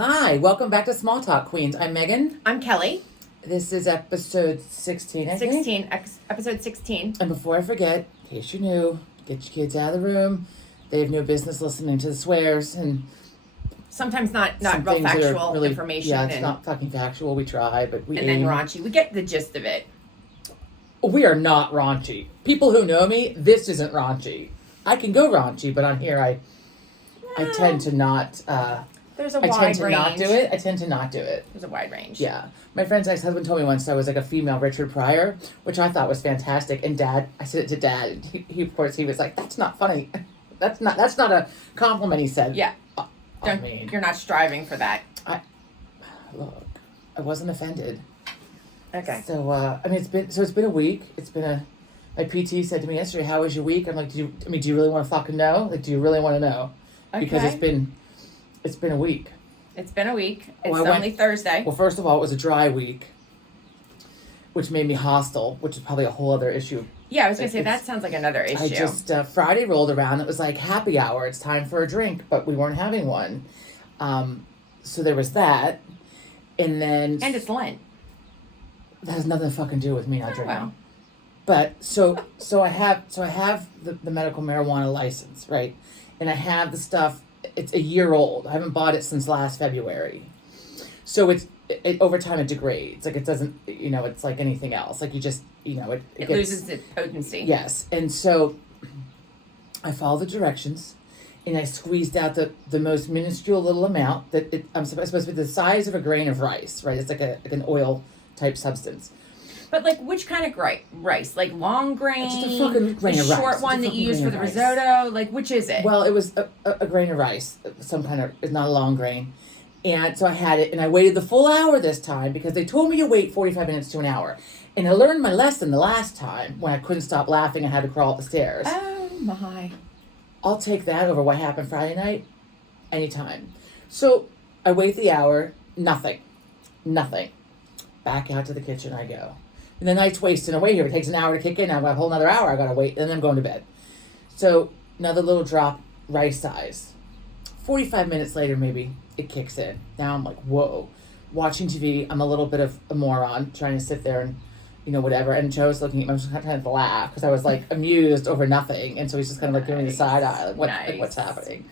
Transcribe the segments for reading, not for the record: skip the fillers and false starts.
Hi, welcome back to Small Talk Queens. I'm Megan. I'm Kelly. This is episode 16, I think. 16, episode 16. And before I forget, in case you're new, get your kids out of the room. They have no business listening to the swears and Sometimes not some real things that are factual really, information. Yeah, it's and, not fucking factual. We try, but we and then raunchy. We get the gist of it. We are not raunchy. People who know me, this isn't raunchy. I can go raunchy, but on here I tend to not... There's a I wide tend to range. not do it. I tend to not do it. There's a wide range. Yeah. My friend's ex-husband told me once I was like a female Richard Pryor, which I thought was fantastic. And Dad, I said it to Dad, and he of course, he was like, that's not funny. That's not a compliment, he said. Yeah. I mean, You're not striving for that. look, I wasn't offended. Okay. So, I mean, it's been a week. My PT said to me yesterday, how was your week? I'm like, do you really want to fucking know? Like, do you really want to know? Because Okay. it's been a week. It's been a week. It's Well, only Thursday. Well, first of all, it was a dry week, which made me hostile, which is probably a whole other issue. Yeah, I was going to say, It's- that sounds like another issue. I just, Friday rolled around, it was like happy hour, it's time for a drink, but we weren't having one. So there was that. And then... And it's Lent. That has nothing to fucking do with me not Oh, drinking. well. But, so I have the medical marijuana license, right? And I have the stuff, it's a year old. I haven't bought it since last February. So over time it degrades. Like it doesn't, it's like anything else. Like you just, it It gets, loses its potency. Yes. And so I followed the directions and I squeezed out the most minuscule little amount that I'm supposed to be the size of a grain of rice, right? It's like an oil type substance. But like, which kind of rice? Like long grain? Just a fucking grain the of rice. short Just a one that fucking you use grain for the of rice. risotto? Like, which is it? Well, it was a grain of rice, some kind of, it's not a long grain. And so I had it, and I waited the full hour this time because they told me to wait 45 minutes to an hour. And I learned my lesson the last time when I couldn't stop laughing and had to crawl up the stairs. Oh, my. I'll take that over what happened Friday night anytime. So I wait the hour, nothing. Back out to the kitchen I go. And the night's wasting away here. It takes an hour to kick in. I've got a whole nother hour I gotta wait, and then I'm going to bed. So another little drop, rice size. 45 minutes later, maybe, it kicks in. Now I'm like, whoa. Watching TV, I'm a little bit of a moron, trying to sit there and, whatever. And Joe's looking at me, I was just kind of laugh, because I was like amused over nothing. And so he's just kind of like giving me the side eye, like, like what's happening?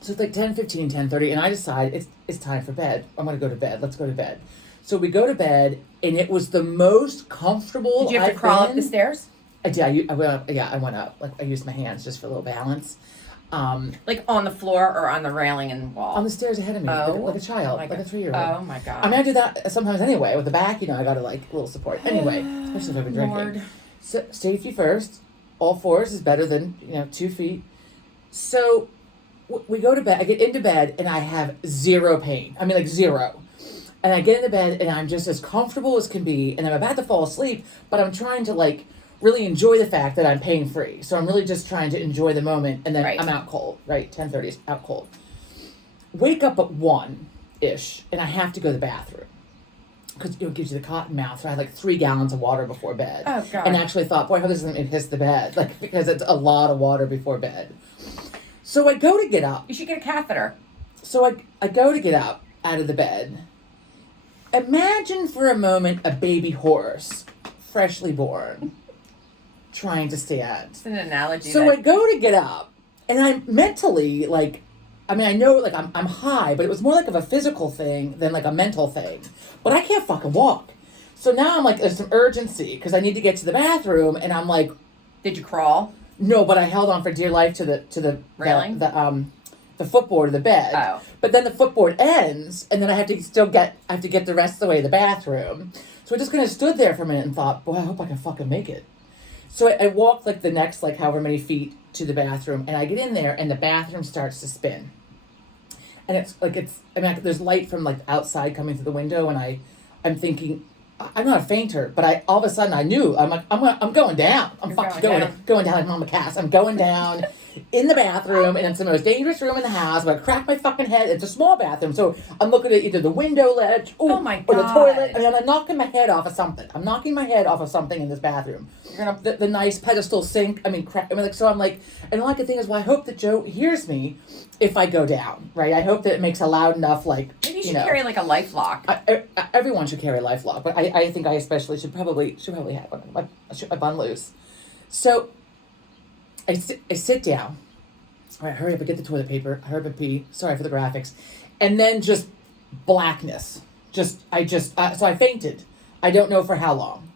So it's like 10:15, 10:30, and I decide it's time for bed. I'm gonna go to bed. Let's go to bed. So we go to bed, and it was the most comfortable. Did you have to crawl up the stairs? I did. I went up. Yeah, I went up. Like I used my hands just for a little balance. Like on the floor or on the railing and wall? On the stairs ahead of me, like a child, like a 3-year-old. Oh my God. I mean, I do that sometimes anyway. With the back, I got to like a little support. Anyway, especially if I've been drinking. Lord. So, safety first. All fours is better than 2 feet. So we go to bed. I get into bed and I have zero pain. I mean, like zero. And I get into bed and I'm just as comfortable as can be. And I'm about to fall asleep, but I'm trying to like really enjoy the fact that I'm pain free. So I'm really just trying to enjoy the moment. And then Right. I'm out cold, right? 10:30 is out cold. Wake up at 1-ish and I have to go to the bathroom. Because it gives you the cotton mouth. So I had like 3 gallons of water before bed. Oh, God. And actually thought, boy, I hope this doesn't hiss the bed. Like, because it's a lot of water before bed. So I go to get up. You should get a catheter. So I go to get up out of the bed. Imagine for a moment a baby horse, freshly born, trying to stand. It's an analogy. So I go to get up, and I'm mentally like, I mean, I know like I'm high, but it was more like of a physical thing than like a mental thing. But I can't fucking walk. So now I'm like, there's some urgency because I need to get to the bathroom, and I'm like, Did you crawl? no, but I held on for dear life to the Railing? the footboard of the bed. Oh. But then the footboard ends, and then I have to get the rest of the way to the bathroom. So I just kind of stood there for a minute and thought, boy, I hope I can fucking make it. So I walked like the next like however many feet to the bathroom, and I get in there, and the bathroom starts to spin. And there's light from like outside coming through the window, and I'm thinking, I'm not a fainter, but all of a sudden I knew I'm going down. I'm You're fucking going down. going down like Mama Cass. I'm going down, in the bathroom, and it's the most dangerous room in the house. I'm gonna crack my fucking head. It's a small bathroom, so I'm looking at either the window ledge, Oh my or the God. toilet. I mean, I'm knocking my head off of something. I'm knocking my head off of something in this bathroom. You're gonna the nice pedestal sink. I mean, like, so I'm like, and all I can think is, well, I hope that Joe hears me if I go down, right? I hope that it makes a loud enough, like, Maybe you should carry like a life lock. everyone should carry a life lock, but I think I especially should probably have one. I should my bun loose. So I sit down. All right, hurry up and get the toilet paper. Hurry up and pee. Sorry for the graphics. And then just blackness. So I fainted. I don't know for how long.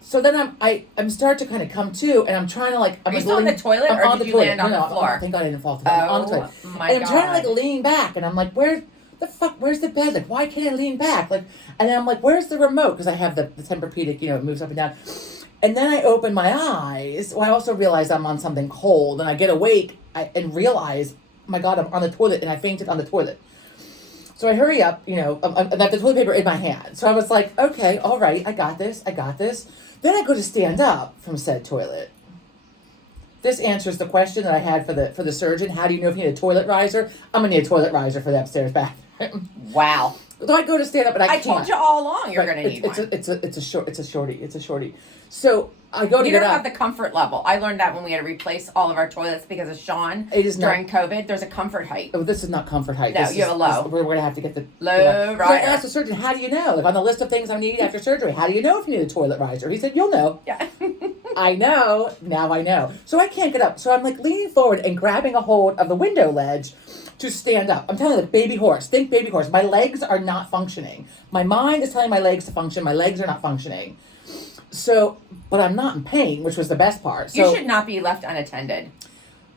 So then I'm starting to kind of come to, and I'm trying to like. Are you still on the toilet, or did you land on the floor? Thank God I didn't fall. I'm on the toilet. My and I'm trying to God. like lean back, and I'm like, where's the bed? Like, why can't I lean back? Like, and then I'm like, where's the remote? Because I have the Tempur-Pedic, it moves up and down. And then I open my eyes. Well, I also realize I'm on something cold, and I get awake and realize, my God, I'm on the toilet, and I fainted on the toilet. So I hurry up, and I have the toilet paper in my hand. So I was like, okay, all right, I got this. Then I go to stand up from said toilet. This answers the question that I had for the surgeon. How do you know if you need a toilet riser? I'm gonna need a toilet riser for the upstairs bathroom. Wow. So I go to stand up, and I can't. told you all along you're Right, going to need one. It's a shorty. So I go to You get don't up. have the comfort level. I learned that when we had to replace all of our toilets because of Sean It is not- during COVID. There's a comfort height. Oh, this is not comfort height. No, This you have is- a low. We're gonna have to get the Low So I rider. asked the surgeon, how do you know? Like, on the list of things I need after surgery, how do you know if you need a toilet riser? He said, you'll know. Yeah. I know. Now I know. So I can't get up. So I'm like leaning forward and grabbing a hold of the window ledge to stand up. I'm telling you, like, baby horse. Think baby horse. My legs are not functioning. My mind is telling my legs to function. My legs are not functioning. So, but I'm not in pain, which was the best part. So, You should not be left unattended.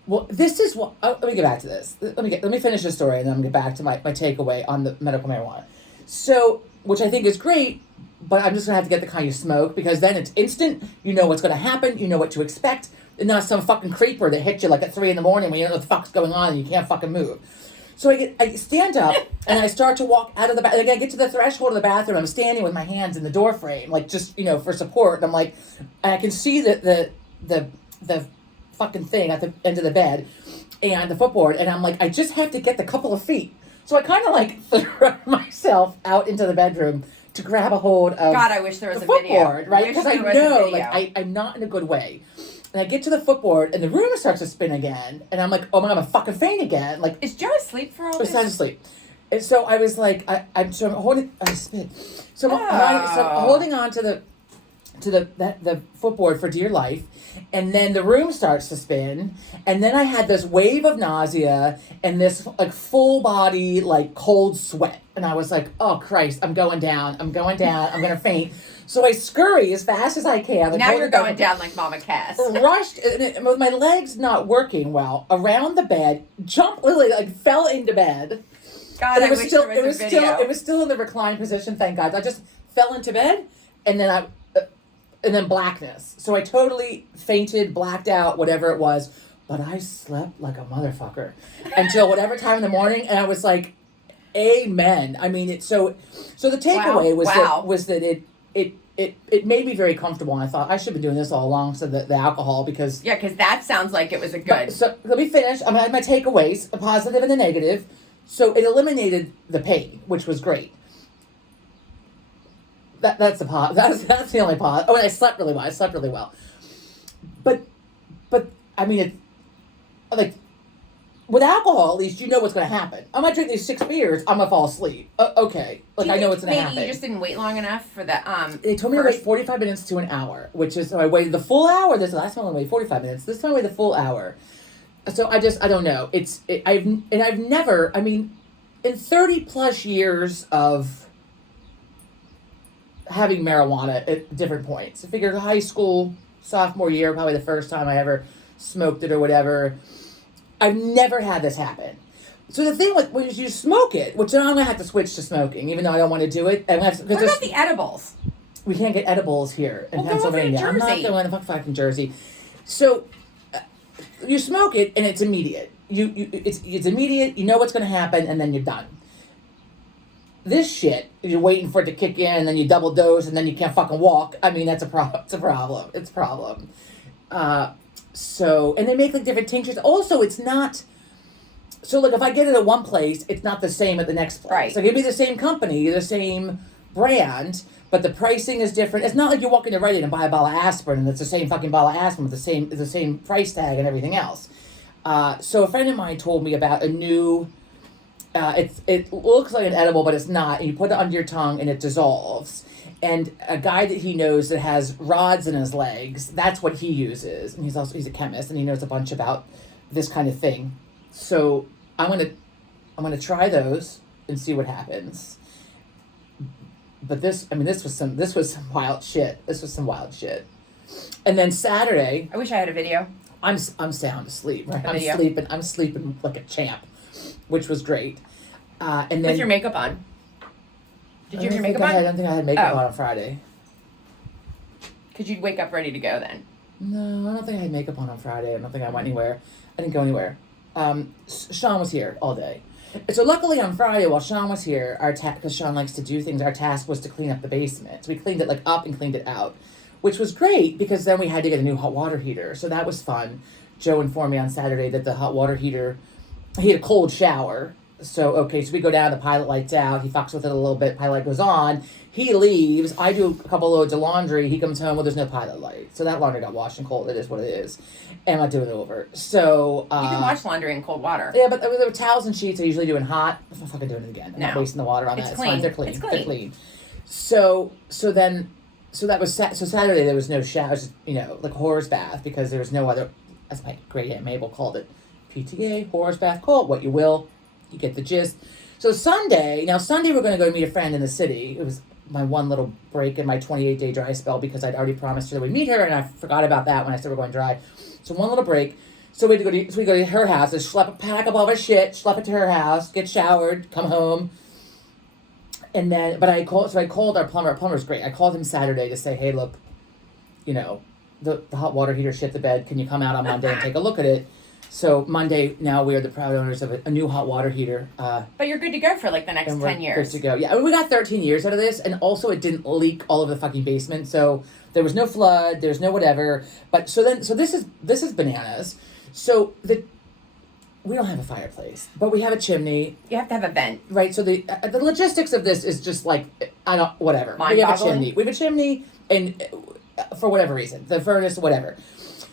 well, this is what. Let me get back to this. Let me finish the story, and then I'm gonna get back to my takeaway on the medical marijuana. So, which I think is great, but I'm just gonna have to get the kind you smoke, because then it's instant. You know what's gonna happen. You know what to expect, and not some fucking creeper that hits you like at 3 a.m. when you don't know what the fuck's going on and you can't fucking move. So I stand up and I start to walk out of the bathroom. I get to the threshold of the bathroom. I'm standing with my hands in the door frame, like, just, for support. And I'm like, and I can see the fucking thing at the end of the bed and the footboard. And I'm like, I just have to get the couple of feet. So I kind of like throw myself out into the bedroom to grab a hold of God, I wish there was the a video. footboard, right? Wish Because I there was a know, video. like, I'm not in a good way. And I get to the footboard, and the room starts to spin again. And I'm like, oh my God, I'm fucking faint again. Like, Is Joe asleep for all I was this? sound asleep. And so I was like, I'm holding, I spit. So I'm Oh. holding on to the footboard for dear life. And then the room starts to spin. And then I had this wave of nausea and this like full body, like cold sweat. And I was like, oh Christ, I'm going down. I'm going to faint. So I scurry as fast as I can. Like, Now you're holding going down like Mama Cass. Rushed, and with my legs not working well, around the bed, literally like fell into bed. God, And I wish there was a video. It was still in the reclined position, thank God. I just fell into bed, and then blackness. So I totally fainted, blacked out, whatever it was. But I slept like a motherfucker until whatever time in the morning, and I was like, amen. I mean, it's so the takeaway was that it made me very comfortable, and I thought I should have been doing this all along. So the alcohol, because Yeah, because that sounds like it was a good. so let me finish. I had my takeaways, a positive and a negative. So it eliminated the pain, which was great. That's the only positive. Oh, and I slept really well. But I mean, it, like, with alcohol, at least you know what's going to happen. I might drink these 6 beers, I'm going to fall asleep. Okay. Like, I know what's going to happen. Maybe you just didn't wait long enough for the They told me to wait 45 minutes to an hour, which is, so I waited the full hour. This last one I waited 45 minutes. This time I waited the full hour. So I don't know. I've never, I mean, in 30 plus years of having marijuana at different points, I figured high school, sophomore year, probably the first time I ever smoked it or whatever. I've never had this happen. So the thing with when you smoke it, which then I'm gonna have to switch to smoking, even though I don't want to do it. What about the edibles? We can't get edibles here in Well, go over to Pennsylvania. I'm not Jersey. going to fucking Jersey. So you smoke it and it's immediate. It's immediate. You know what's going to happen, and then you're done. This shit, you're waiting for it to kick in, and then you double dose, and then you can't fucking walk. I mean, that's a problem. It's a problem. So, and they make like different tinctures. Also, it's not. So, like, if I get it at one place, it's not the same at the next place. Right. Like, it'd be the same company, the same brand, but the pricing is different. It's not like you're walking to Rite Aid and buy a bottle of asprin and it's the same fucking bottle of asprin with the same price tag and everything else. So a friend of mine told me about a new. It looks like an edible, but it's not. And you put it under your tongue and it dissolves. And a guy that he knows that has rods in his legs, that's what he uses. And he's a chemist and he knows a bunch about this kind of thing. So I'm gonna try those and see what happens. But this was some wild shit. This was some wild shit. And then Saturday, I wish I had a video. I'm sound asleep. Right? Video. I'm sleeping like a champ, which was great. And then With your makeup on. Did you have your makeup I on? don't think I had makeup Oh. on Friday. Because you'd wake up ready to go then. No, I don't think I had makeup on Friday. I don't think I went anywhere. I didn't go anywhere. Sean was here all day. And so luckily on Friday, while Sean was here, because Sean likes to do things, our task was to clean up the basement. So we cleaned it like up and cleaned it out, which was great because then we had to get a new hot water heater. So that was fun. Joe informed me on Saturday that the hot water heater, he had a cold shower. So we go down, the pilot light's out, he fucks with it a little bit, pilot light goes on, he leaves, I do a couple loads of laundry, he comes home, well, there's no pilot light. So that laundry got washed and cold, it is what it is. And I'm not doing it over. So, You can wash laundry in cold water. yeah, but there were towels and sheets I usually do in hot. I'm not fucking doing it again. I'm not No. wasting the water on It's that. clean. It's fine, they're clean. It's clean. They're clean. So that was Saturday there was no shower, it was just, like horror's bath because there was no other, as my great Aunt Mabel called it, PTA, horror's bath, call it what you will. You get the gist. So Sunday we're going to go meet a friend in the city. It was my one little break in my 28-day dry spell because I'd already promised her that we'd meet her, and I forgot about that when I said we're going dry. So one little break. So we go to her house, pack up all our shit, schlep it to her house, get showered, come home. And then, I called our plumber. Our plumber's great. I called him Saturday to say, hey, look, the hot water heater shit the bed. Can you come out on Monday and take a look at it? So Monday, now we are the proud owners of a new hot water heater. But you're good to go for like the next and we're 10 years. good to go. Yeah, we got 13 years out of this, and also it didn't leak all over the fucking basement, so there was no flood, there's no whatever. But so this is bananas. So we don't have a fireplace, but we have a chimney. You have to have a vent. Right, so the logistics of this is just like, whatever. We have a chimney. We have a chimney, and for whatever reason, the furnace, whatever.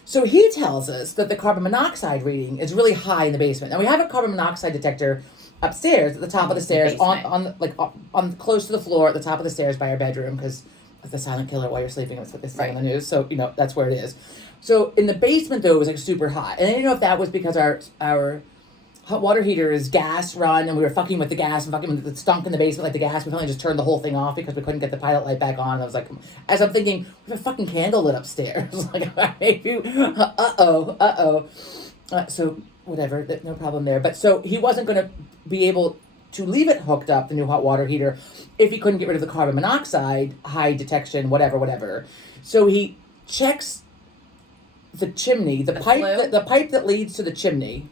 So he tells us that the carbon monoxide reading is really high in the basement. Now we have a carbon monoxide detector upstairs at the top of the stairs, on close to the floor at the top of the stairs by our bedroom, because the silent killer while you're sleeping, that's what they say on the news. So that's where it is. So in the basement though, it was like super hot, and I didn't know if that was because our hot water heater is gas run, and we were fucking with the gas and fucking with the stunk in the basement like the gas. We finally just turned the whole thing off because we couldn't get the pilot light back on. And I was like, as I'm thinking, we have a fucking candle lit upstairs. Like, maybe, so whatever, no problem there. But so he wasn't going to be able to leave it hooked up, the new hot water heater, if he couldn't get rid of the carbon monoxide, high detection, whatever. So he checks the chimney, the pipe that leads to the chimney.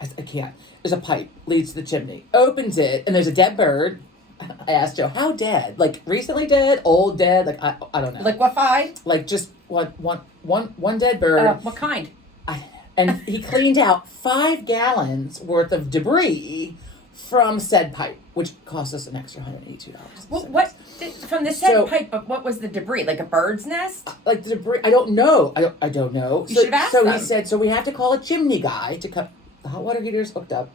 I can't. There's a pipe, leads to the chimney. Opens it, and there's a dead bird. I asked Joe, how dead? Like, recently dead? Old dead? Like, I don't know. Like what five? Like, just one dead bird. What kind? And he cleaned out 5 gallons worth of debris from said pipe, which cost us an extra $182. What from the said pipe, but what was the debris? Like a bird's nest? Like the debris, I don't know. I don't know. You should have asked them. He said, so we have to call a chimney guy to come. The hot water heater is hooked up.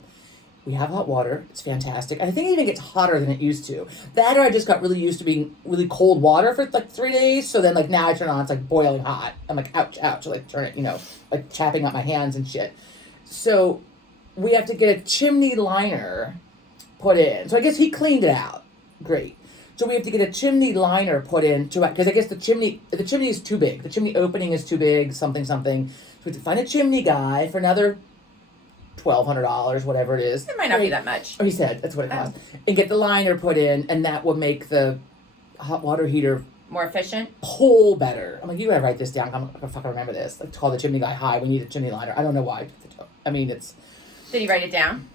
We have hot water. It's fantastic. And I think it even gets hotter than it used to. That, or I just got really used to being really cold water for like 3 days. So then like now I turn on, it's like boiling hot. I'm like, ouch. I like turn it, like chapping up my hands and shit. So we have to get a chimney liner put in. So I guess he cleaned it out. Great. So we have to get a chimney liner put in because I guess the chimney is too big. The chimney opening is too big, something. So we have to find a chimney guy for another $1,200, whatever it is. It might not be that much. Oh, he said that's what it costs. And get the liner put in, and that will make the hot water heater more efficient. Pull better. I'm like, you gotta write this down. I'm gonna fucking remember this. Like, to call the chimney guy. Hi, we need a chimney liner. I don't know why. I mean, it's. Did he write it down?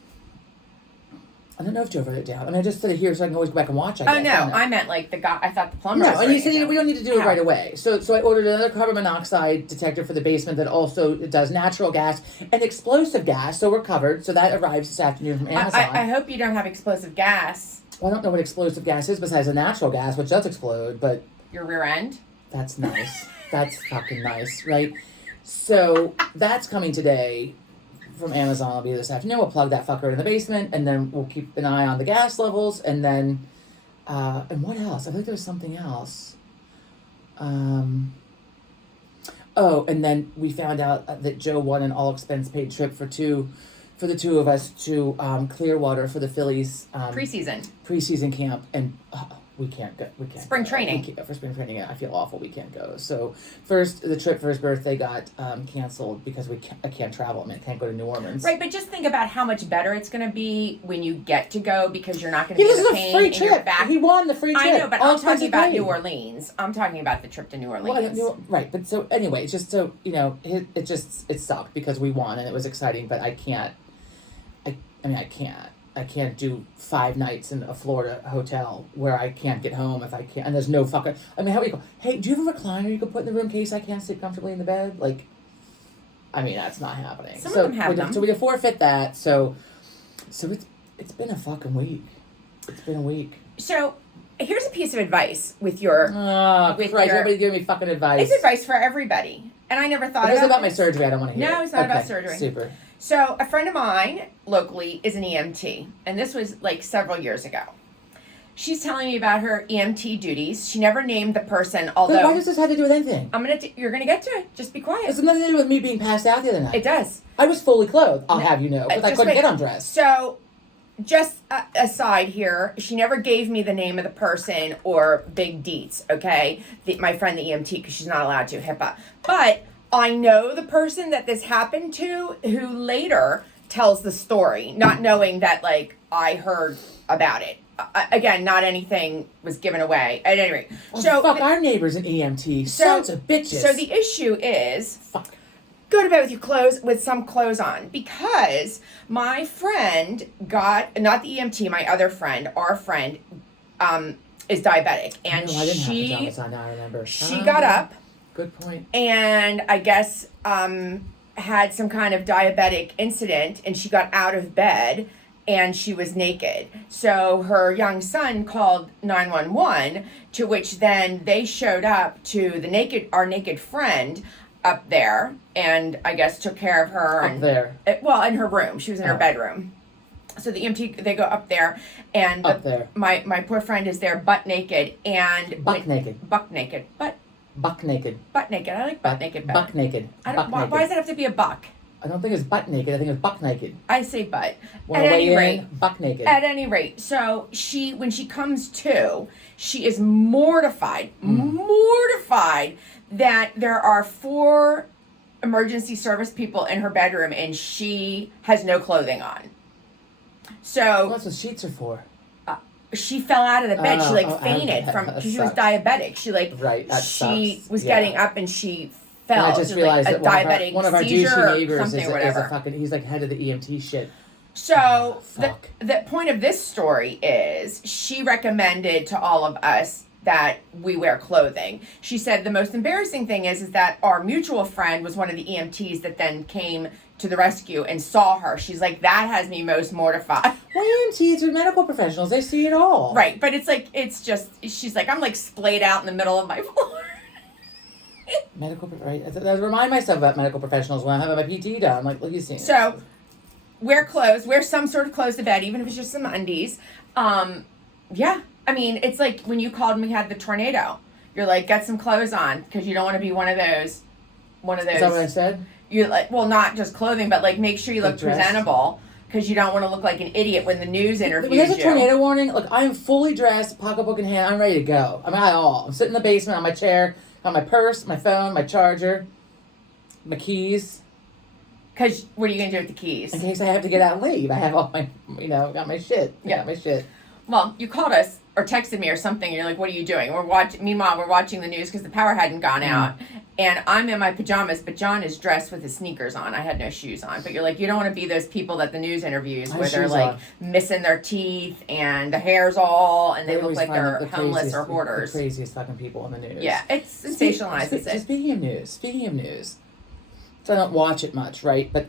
I don't know if Joe wrote it down. I mean, I just said it here so I can always go back and watch. I Oh, guess. no. I meant like the guy. I thought the plumber No, was and he writing said it down. we don't need to do it How? right away. So I ordered another carbon monoxide detector for the basement that also does natural gas and explosive gas. So we're covered. So that arrives this afternoon from Amazon. I hope you don't have explosive gas. Well, I don't know what explosive gas is besides a natural gas, which does explode, but Your rear end. that's nice. That's fucking nice, right? So that's coming today from Amazon. I'll be this afternoon. We'll plug that fucker in the basement, and then we'll keep an eye on the gas levels, and then, and what else? I think there was something else. Oh, and then we found out that Joe won an all expense paid trip for the two of us to Clearwater for the Phillies preseason camp, and we can't go. We can't. Spring training. For spring training, I feel awful. We can't go. So first, the trip for his birthday got canceled because I can't travel. I mean, I can't go to New Orleans. Right, but just think about how much better it's going to be when you get to go because you're not going to be This in is the a pain free in your trip. back. He won the free trip. I know, but All I'm talking expenses about paid. New Orleans. I'm talking about the trip to New Orleans. Well, right, but so anyway, it's just so it sucked because we won and it was exciting, but I can't. I can't do 5 nights in a Florida hotel where I can't get home if I can't. And there's no fucking. I mean, how do you go? Hey, do you have a recliner you could put in the room in case I can't sleep comfortably in the bed? Like, I mean, that's not happening. Some of them have them. So we can forfeit that. So it's been a fucking week. It's been a week. So here's a piece of advice with your. Oh, with Christ, your- everybody giving me fucking advice. It's advice for everybody, and I never thought If it's about my this. surgery, I don't want to hear it. No, it's not about Okay, surgery. Super. So a friend of mine locally is an EMT, and this was like several years ago. She's telling me about her EMT duties. She never named the person, But although why does this have to do with anything? you're gonna get to it. Just be quiet. It has nothing to do with me being passed out the other night. It does. I was fully clothed, I'll have you know, but I Just couldn't wait. get undressed. So, just aside here, she never gave me the name of the person or big deets, okay? My friend, the EMT, because she's not allowed to, HIPAA. But I know the person that this happened to who later tells the story, not knowing that, like, I heard about it. Again, not anything was given away. At any rate. Oh, So, fuck, our neighbor's an EMT. Sons of bitches. So the issue is... Fuck. Go to bed with your clothes, with some clothes on, because my friend got, not the EMT, my other friend, our friend, is diabetic, and No, I didn't have she pajamas on now, I remember. got up Good point. and I guess had some kind of diabetic incident, and she got out of bed and she was naked. So her young son called 911, to which then they showed up to our naked friend up there, and I guess took care of her. Up there. Well, in her room. She was in her bedroom. So the EMT, they go up there, and Up there. my poor friend is there butt naked and Buck naked. buck naked, butt naked. I like butt naked better. Buck naked. I don't, why does it have to be a buck? I don't think it's butt naked, I think it's buck naked. I say butt. Wanna At any weigh rate, in? Buck naked. At any rate, so when she comes to, she is mortified that there are 4 emergency service people in her bedroom and she has no clothing on. So Well, that's what sheets are for. she fell out of the bed. She fainted that because she was sucks. diabetic. She Right, that she sucks. was Yeah. getting up and she fell. And I just It was realized like a that diabetic one of our seizure douchey or neighbors something is or a whatever. fucking, he's like head of the EMT shit. So Fuck. the point of this story is she recommended to all of us that we wear clothing. She said the most embarrassing thing is that our mutual friend was one of the EMTs that then came to the rescue and saw her. She's like, that has me most mortified. Well, EMTs are medical professionals. They see it all. Right, but she's like, I'm like splayed out in the middle of my floor. Right. I remind myself about medical professionals when I'm having my PT done. Like, look, you see. So, wear some sort of clothes to bed, even if it's just some undies. Yeah. I mean, it's like when you called and we had the tornado. You're like, get some clothes on, because you don't want to be one of those. Is that what I said? You're like, well, not just clothing, but like make sure you look Get dressed. presentable, because you don't want to look like an idiot when the news interviews When there's a you. tornado warning, look, I'm fully dressed, pocketbook in hand, I'm ready to go. I'm got it all. I'm sitting in the basement on my chair, got my purse, my phone, my charger, my keys. Because what are you going to do with the keys? In case I have to get out and leave. I have all my, got my shit. Yeah. Got my shit. Well, you called us or texted me or something, and you're like, what are you doing? Meanwhile, we're watching the news because the power hadn't gone out. And I'm in my pajamas, but John is dressed with his sneakers on. I had no shoes on. But you're like, you don't want to be those people that the news interviews where they're like missing their teeth and the hair's all, and they look like they're homeless or hoarders. The craziest fucking people on the news. Yeah, it's sensationalizes it. Speaking of news, so I don't watch it much, right? But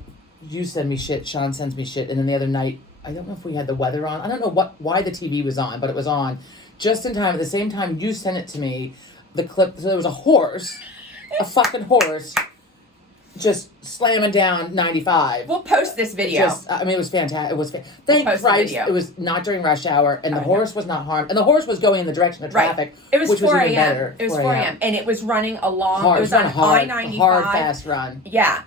you send me shit, Sean sends me shit, and then the other night, I don't know if we had the weather on. I don't know why the TV was on, but it was on just in time. At the same time you sent it to me, the clip. So there was a horse. A fucking horse just slamming down 95. We'll post this video. I mean, it was fantastic. It was thank Christ it was not during rush hour, and the horse was not harmed, and the horse was going in the direction of traffic. Right. It was which 4 was even a.m. better. It was 4 a.m. and it was running along. Hard, it was on I-95. Hard, fast run. Yeah.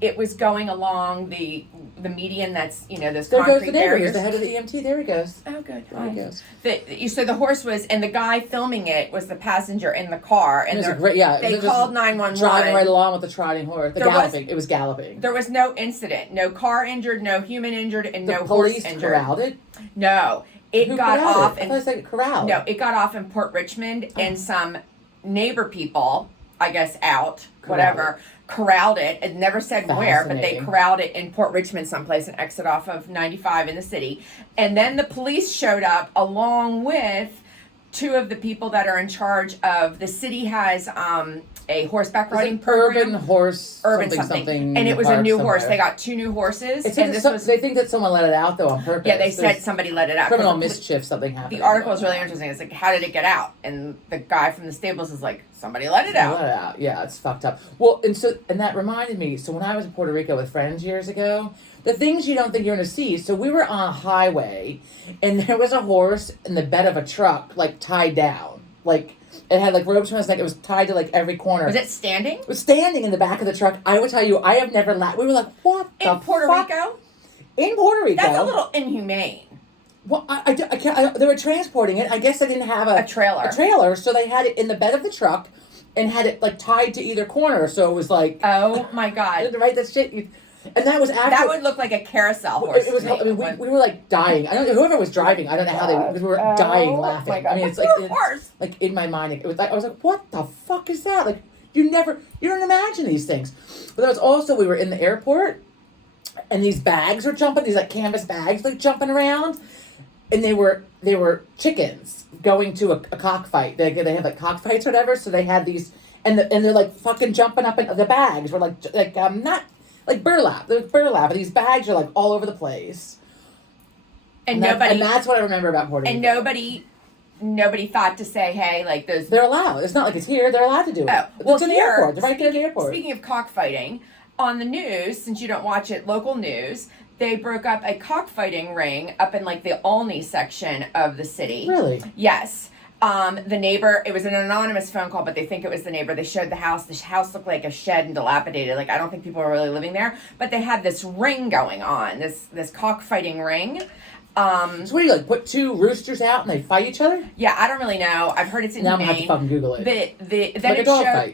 It was going along the median that's, those there concrete goes the neighbor. barriers. Here's the head of the EMT. There he goes. Oh, good. There he goes. So the horse was, and the guy filming it was the passenger in the car. And it was a great, they called 911. Driving right along with the trotting horse. It was galloping. There was no incident. No car injured, no human injured, and no horse injured. The police corralled it? No. It got off. I thought it said corralled. No, it got off in Port Richmond, and some neighbor people, I guess corralled it. It never said where, but they corralled it in Port Richmond someplace, an exit off of 95 in the city. And then the police showed up along with two of the people that are in charge of, the city has a horseback riding program. Urban something. And it was a new horse. They got 2 new horses. And they think that someone let it out though on purpose. Yeah, they said somebody let it out. Criminal mischief, something happened. The article is really interesting. It's like, how did it get out? And the guy from the stables is like, somebody let it out. Let it out. Yeah, it's fucked up. Well, and that reminded me. So when I was in Puerto Rico with friends years ago, the things you don't think you're going to see. So we were on a highway, and there was a horse in the bed of a truck, like tied down, like. It had like ropes around its neck. It was tied to like every corner. Was it standing? It was standing in the back of the truck. I will tell you, I have never laughed. We were like, what the fuck? In Puerto Rico? In Puerto Rico. That's a little inhumane. Well, I can't. They were transporting it. I guess they didn't have a trailer. A trailer, so they had it in the bed of the truck and had it like tied to either corner. So it was like, oh my god, right? That shit. And that was after. That would look like a carousel horse. It was. I mean, we were like dying. I don't know whoever was driving. I don't know how because we were dying laughing. My God. I mean, it's like horse. Like in my mind, it was like I was like, what the fuck is that? Like you don't imagine these things. But there was also we were in the airport, and these bags were jumping. These like canvas bags like jumping around, and they were chickens going to a cockfight. They have like cockfights or whatever. So they had these, and they're like fucking jumping up in the bags were like not. Like burlap. And these bags are like all over the place. And that's what I remember about Puerto Rico. And nobody thought to say, hey, like those. They're allowed. It's not like it's here. They're allowed to do it. Oh, well, it's in the airport. They're right there at the airport. Speaking of cockfighting, on the news, since you don't watch it, local news, they broke up a cockfighting ring up in like the Olney section of the city. Really? Yes. The neighbor, it was an anonymous phone call, but they think it was the neighbor. They showed the house. The house looked like a shed and dilapidated. Like, I don't think people were really living there. But they had this ring going on, this cockfighting ring. So what do you, like, put 2 roosters out and they fight each other? Yeah, I don't really know. I've heard it's in Now I'm going to have to fucking Google it.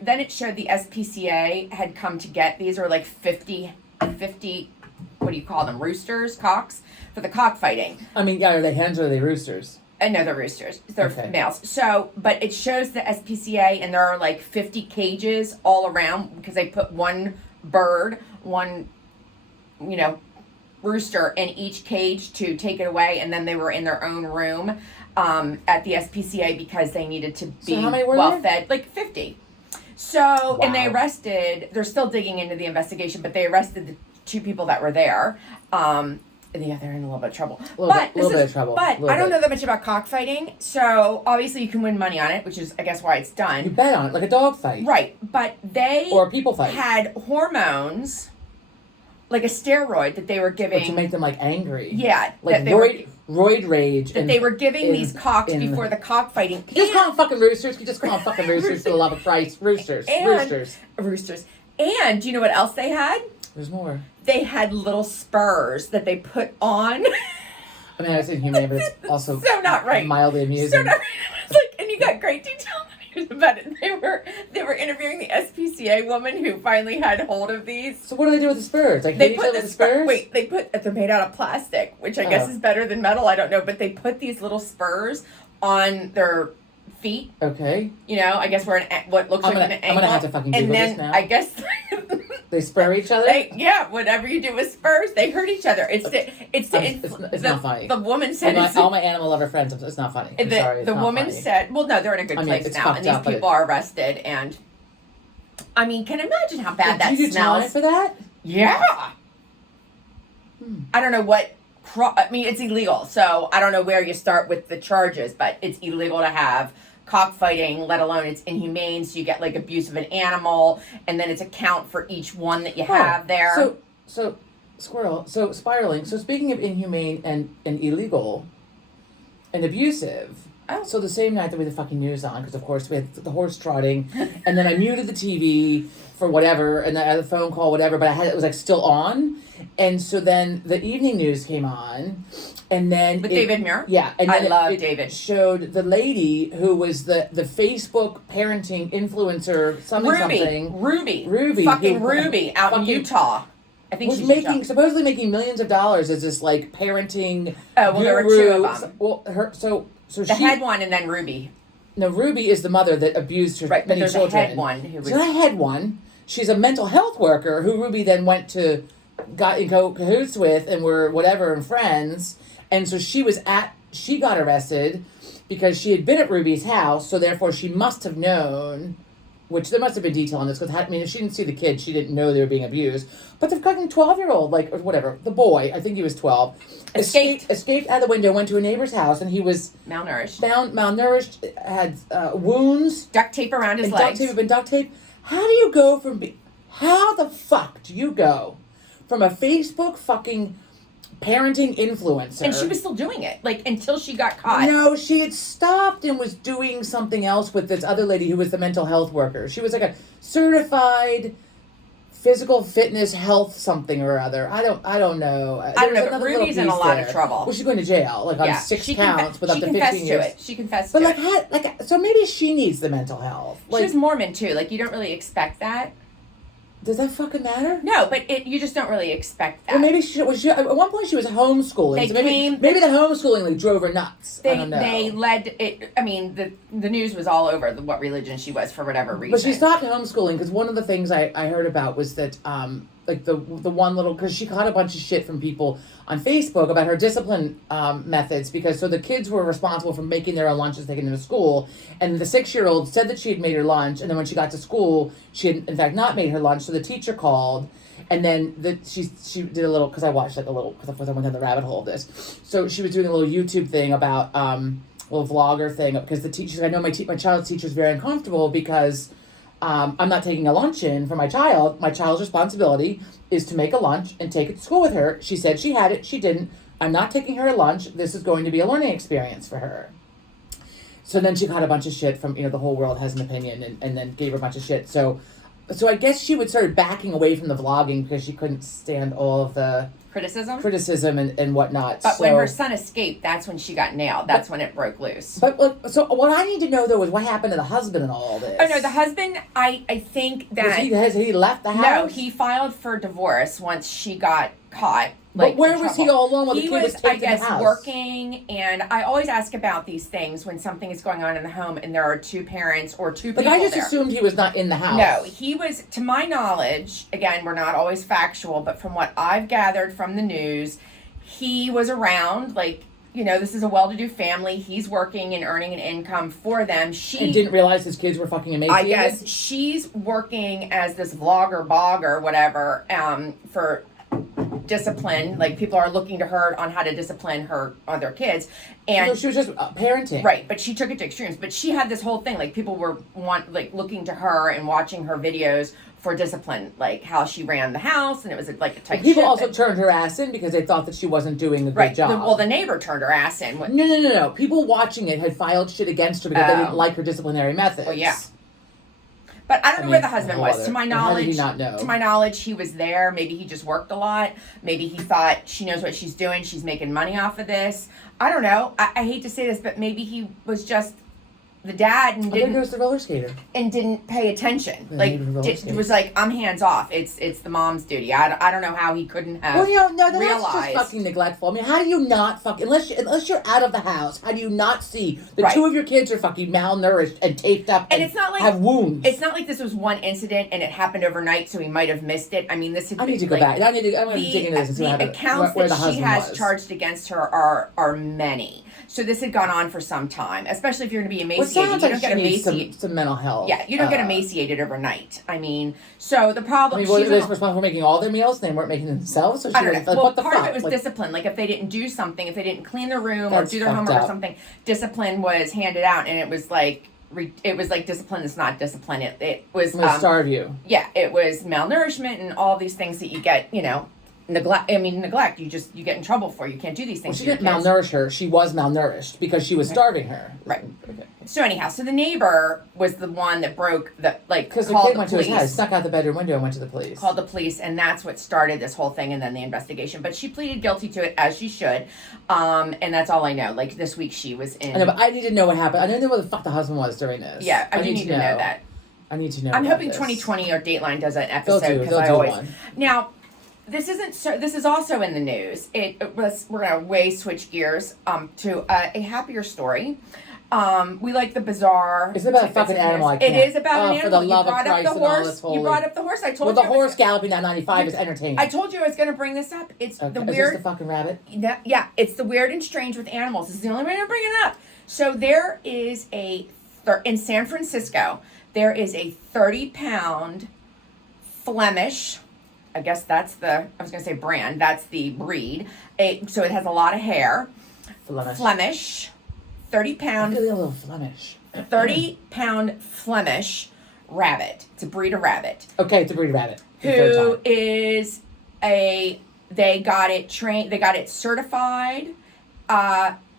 Then it showed the SPCA had come to get, these were like 50, what do you call them, roosters, cocks, for the cockfighting. I mean, yeah, are they hens or are they roosters? No, they're roosters. They're males. So, but it shows the SPCA, and there are like 50 cages all around because they put one bird, rooster in each cage to take it away, and then they were in their own room at the SPCA because they needed to be well fed. Like 50. So, wow. And they arrested, they're still digging into the investigation, but they arrested the 2 people that were there. Yeah, they're in a little bit of trouble. But I don't know that much about cockfighting, so obviously you can win money on it, which is, I guess, why it's done. You bet on it, like a dog fight. Right, but they... Or a people fight. ...had hormones, like a steroid that they were giving... But to make them, like, angry. Yeah. Like roid rage. That they were giving these cocks before the cockfighting. You just call them fucking roosters. You just call them fucking roosters for the love of Christ. Roosters. Roosters. And do you know what else they had? There's more. They had little spurs that they put on. I mean, I was inhumane, but it's also so not right. Mildly amusing. So not right. It's like, and you got great detail about it. They were interviewing the SPCA woman who finally had hold of these. So what do they do with the spurs? Like they put the spurs? Wait, they're made out of plastic, which I guess is better than metal. I don't know, but they put these little spurs on their feet. Okay. You know, I guess we're what looks I'm like gonna- an ankle. I'm gonna have to fucking and Google then this now. I guess They spur each other? whatever you do with spurs, they hurt each other. It's not funny. The woman said all my animal lover friends, it's not funny. I'm sorry. It's the not woman funny. said, well, no, they're in a good I mean, place it's now, fucked and these up, but people are arrested. And I mean, can you imagine how bad that Did you do smells? time for that? Yeah. I don't know what. I mean, it's illegal, so I don't know where you start with the charges, but it's illegal to have cockfighting, let alone it's inhumane. So you get like abuse of an animal, and then it's a count for each one that you have there. So spiraling. So speaking of inhumane and illegal and abusive. Oh. So the same night that we had the fucking news on, because of course we had the horse trotting, and then I muted the TV for whatever, and then I had a phone call, whatever, but it was like still on, and so then the evening news came on, and then With David Muir? Yeah, and I then love it David. showed the lady who was the Facebook parenting influencer, something. Ruby, fucking who- Ruby, out in fucking- Utah. I think was she's supposedly making millions of dollars as this like parenting. Oh, well, there were guru. two of them. Well, so the she head one, and then Ruby. No, Ruby is the mother that abused her Right, but many there's children. a head one who was. So I had one. She's a mental health worker who Ruby then got in cahoots with and were whatever and friends. And so she got arrested because she had been at Ruby's house. So therefore she must have known, which there must have been detail on this. Because if she didn't see the kids, she didn't know they were being abused. But the fucking 12-year-old, or whatever, the boy, I think he was 12, escaped out the window, went to a neighbor's house, and he was Malnourished. Malnourished, had wounds. Duct tape around his legs. Duct tape. How do you go how the fuck do you go from a Facebook fucking parenting influencer? And she was still doing it, until she got caught. No, she had stopped and was doing something else with this other lady who was the mental health worker. She was like a certified physical fitness health something or other. I don't know. I don't know, but Ruby's in a lot of trouble. Well, she's going to jail, on 6 counts with up to 15 years. She confessed But to it. so maybe she needs the mental health. She was Mormon too. You don't really expect that. Does that fucking matter? No, but you just don't really expect that. Well, maybe she at one point she was homeschooling. Maybe the homeschooling drove her nuts. I don't know. They led it. I mean, the news was all over what religion she was for whatever reason. But she stopped homeschooling because one of the things I heard about was that the one little, because she caught a bunch of shit from people on Facebook about her discipline methods, because the kids were responsible for making their own lunches, taking them to school, and the 6-year-old said that she had made her lunch, and then when she got to school she had in fact not made her lunch, so the teacher called, and then she did a little, because I watched because I went down the rabbit hole of this, so she was doing a little YouTube thing about little vlogger thing, because the teacher, I know my child's teacher is very uncomfortable because I'm not taking a lunch in for my child. My child's responsibility is to make a lunch and take it to school with her. She said she had it. She didn't. I'm not taking her to lunch. This is going to be a learning experience for her. So then she got a bunch of shit from, the whole world has an opinion, and then gave her a bunch of shit. So I guess she would start backing away from the vlogging because she couldn't stand all of the criticism and whatnot. But when her son escaped, that's when she got nailed. That's when it broke loose. But so what I need to know though is what happened to the husband in all this. Oh no, the husband. I think that has he left the house? No, he filed for divorce once she got caught. But where was he all alone while the kid was taken to the house? I guess, working, and I always ask about these things when something is going on in the home and there are two parents or two people there. I just assumed he was not in the house. No, he was, to my knowledge, again, we're not always factual, but from what I've gathered from the news, he was around, this is a well-to-do family. He's working and earning an income for them. And didn't realize his kids were fucking amazing. I guess she's working as this vlogger, whatever, for discipline. People are looking to her on how to discipline her other kids, and she was just parenting, right? But she took it to extremes. But she had this whole thing, people were looking to her and watching her videos for discipline, how she ran the house, and it was a tight. People also turned her ass in because they thought that she wasn't doing a good job. The neighbor turned her ass in. No. People watching it had filed shit against her because they didn't like her disciplinary methods. Well, yeah. But I don't know where the husband was. To my knowledge, how did he not know? To my knowledge, he was there. Maybe he just worked a lot. Maybe he thought she knows what she's doing. She's making money off of this. I don't know. I hate to say this, but maybe he was just the dad and There didn't goes the roller skater. pay attention. Yeah, Like he was roller it skating. was like, I'm hands off. It's the mom's duty. I don't know how he couldn't have Well, no, that's realized. just fucking neglectful. I mean, how do you not fucking unless you're out of the house? How do you not see the Right. two of your kids are fucking malnourished and taped up And it's not like- have wounds? It's not like this was one incident and it happened overnight, so he might have missed it. I mean, this had I need been, to go like, back. I'm going to dig into this and see the what happened, accounts where the that she husband has was. charged against her are many. So this had gone on for some time, especially if you're going to be Well, it emaciated. sounds You like don't she get needs emaciated. some mental health. Yeah, you don't get emaciated overnight. I mean, so the problem. I mean, were she's they an- responsible for making all their meals and they weren't making themselves? So she I don't know. was like, Well, what the part fuck? of it was Like, discipline. Like if they didn't do something, if they didn't clean their room or That's do their fucked homework or up. something, discipline was handed out, and it was like discipline is not discipline. It was I'm going to starve you. yeah, it was malnourishment and all these things that you get, neglect. I mean, neglect. You get in trouble for. You can't do these Well, things. she to your didn't kids. malnourish her. She was malnourished because she was starving her. Right. Okay. So anyhow, so the neighbor was the one that broke Because the called kid the went to his police. house, snuck out the bedroom window and went to the police. Called the police, and that's what started this whole thing, and then the investigation. But she pleaded guilty to it, as she should, and that's all I know. Like this week, she was in. I know, but I need to know what happened. I don't know what the fuck the husband was during this. Yeah, I do need to know that. I need to know. I'm about hoping this. 2020 or Dateline does an They'll episode do. because They'll I do always one. now. This isn't. This is also in the news. We're gonna switch gears to a happier story. We like the bizarre. It's about a tidbits fucking of news. animal. I It can't. is about an For the animal. love You of brought up Christ the and all horse. that's You holy. brought up the horse. I told Well, you. the I was horse galloping down 95 is entertaining. I told you I was going to bring this up. It's Okay. the Is weird. this the fucking rabbit? Yeah, it's the weird and strange with animals. This is the only way to bring it up. So there is in San Francisco, there is a 30-pound Flemish. I guess that's I was going to say brand. That's the breed. So it has a lot of hair. Flemish. 30-pound. Look at the little Flemish. 30-pound Flemish rabbit. It's a breed of rabbit. Okay, it's a breed of rabbit. The third Who time. is they got it trained, they got it certified.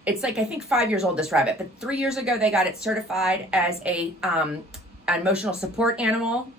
It's like, I think 5 years old, this rabbit, but 3 years ago they got it certified as an emotional support animal.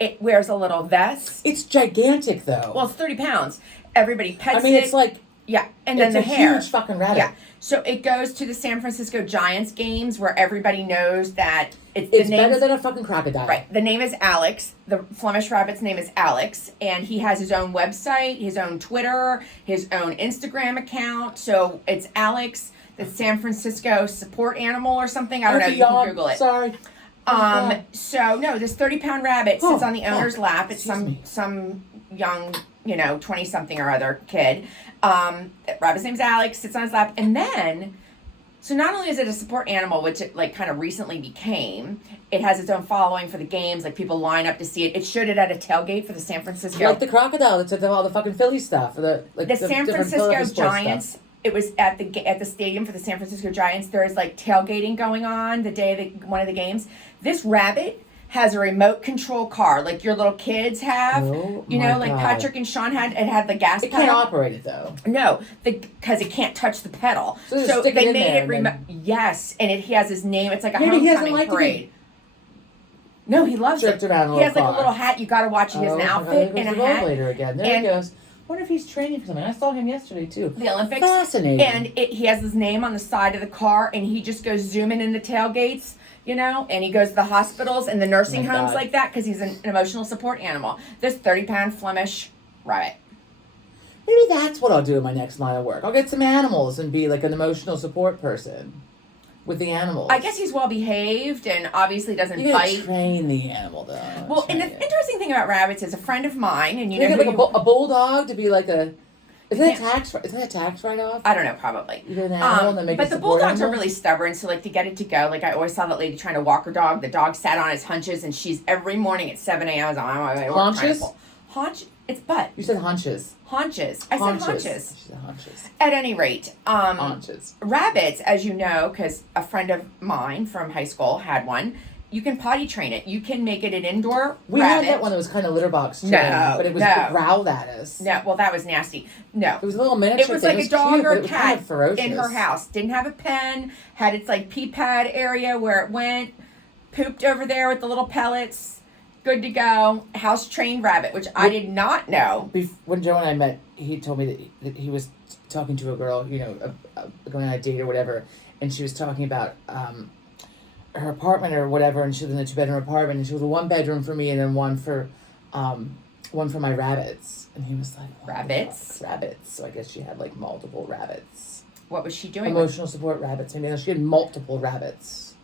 It wears a little vest. It's gigantic, though. Well, it's 30 pounds. Everybody pets it. I mean, it's like yeah, and then it's the a hair. huge fucking rabbit. Yeah. So it goes to the San Francisco Giants games where everybody knows that It's the name's- better than a fucking crocodile. Right. The name is Alex. The Flemish rabbit's name is Alex, and he has his own website, his own Twitter, his own Instagram account. So it's Alex, the San Francisco support animal or something. I don't know. You can Google it. Sorry. So no, this 30-pound rabbit sits Oh, on the owner's lap. It's excuse me. some young, 20-something or other kid. Rabbit's name's Alex, sits on his lap, and then. So not only is it a support animal, which it kind of recently became, it has its own following for the games. Like people line up to see it. It showed it at a tailgate for the San Francisco. Like the crocodile that took all the fucking Philly stuff. The San different Francisco Philadelphia sports Giants. stuff. It was at the stadium for the San Francisco Giants. There is like tailgating going on the day of one of the games. This rabbit has a remote control car, like your little kids have. Oh, Like God. Patrick and Sean had. It had the gas It pedal. can't operate it, though. No, because it can't touch the pedal. So just stick it they in made there it and remote. Yes, and he has his name. It's like a Maybe he doesn't homecoming like to be parade. No, he loves jerked it. around a He has like little a little car. hat. You got to watch it. He has an outfit there and a goes the hat. rollerblader again. There And- he goes. I wonder if he's training for something. I saw him yesterday, too. The Olympics. Fascinating. And he has his name on the side of the car, and he just goes zooming in the tailgates, and he goes to the hospitals and the nursing Oh my homes God. like that because he's an emotional support animal. This 30-pound Flemish rabbit. Maybe that's what I'll do in my next line of work. I'll get some animals and be like an emotional support person with the animals. I guess he's well behaved and obviously doesn't You gotta bite. train the animal, though. Well, and the Train it. interesting thing about rabbits is a friend of mine, and Can you get like a bulldog to be like a... Is that can't- a tax write-off? I don't know, probably. You get an animal and then make but a the support bulldogs are animal? really stubborn, so like to get it to go, like I always saw that lady trying to walk her dog. The dog sat on his hunches, and she's every morning at 7 a.m. I was on my way to work trying to Haunches? pull. It's butt. You said haunches. Haunches. I said haunches. She said haunches. At any rate, Haunches. rabbits, as you know, because a friend of mine from high school had one, you can potty train it. You can make it an indoor We rabbit. had that one that was kind of litter box trained, No, but it was no. growled at us. No, well, that was nasty. No. It was a little miniature It was thing. like a dog cute, or but a it was cat kind of ferocious. in her house. Didn't have a pen. Had its like pee pad area where it went. Pooped over there with the little pellets. Good to go. House trained rabbit, which I did not know. When Joe and I met, he told me that he was talking to a girl, going on a date or whatever, and she was talking about her apartment or whatever, and she was in a 2-bedroom apartment, and she was a 1-bedroom for me, and then one for my rabbits. And he was like, Rabbits? Rabbits. So I guess she had like multiple rabbits. What was she doing? Emotional support rabbits. I mean, she had multiple rabbits.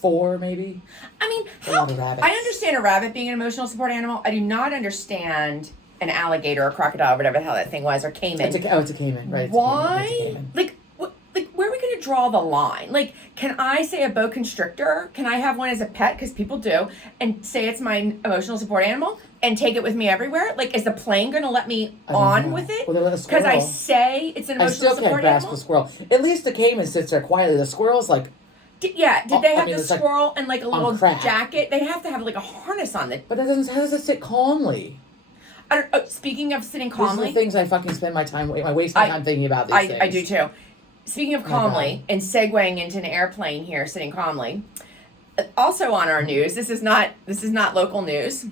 4 maybe. I mean, A lot of rabbits. I understand a rabbit being an emotional support animal. I do not understand an alligator or crocodile, whatever the hell that thing was, or caiman. It's a caiman, right? It's Why? A caiman. Like, where are we going to draw the line? Like, can I say a boa constrictor? Can I have one as a pet? Because people do, and say it's my emotional support animal and take it with me everywhere. Like, is the plane going to let me I don't on know. with it? Well, they're a Because I squirrel. say it's an I emotional still can't support grasp animal. a squirrel. At least the caiman sits there quietly. The squirrel's like, Did they have I mean, the it's like squirrel and like a little crack. jacket? They have to have like a harness on it. but how does it sit calmly? I don't. Speaking of sitting These are calmly, the things I fucking spend my time. I waste my time thinking about these things. I do too. Speaking of my calmly and segueing into an airplane here, sitting calmly. Also on our news, this is not local news,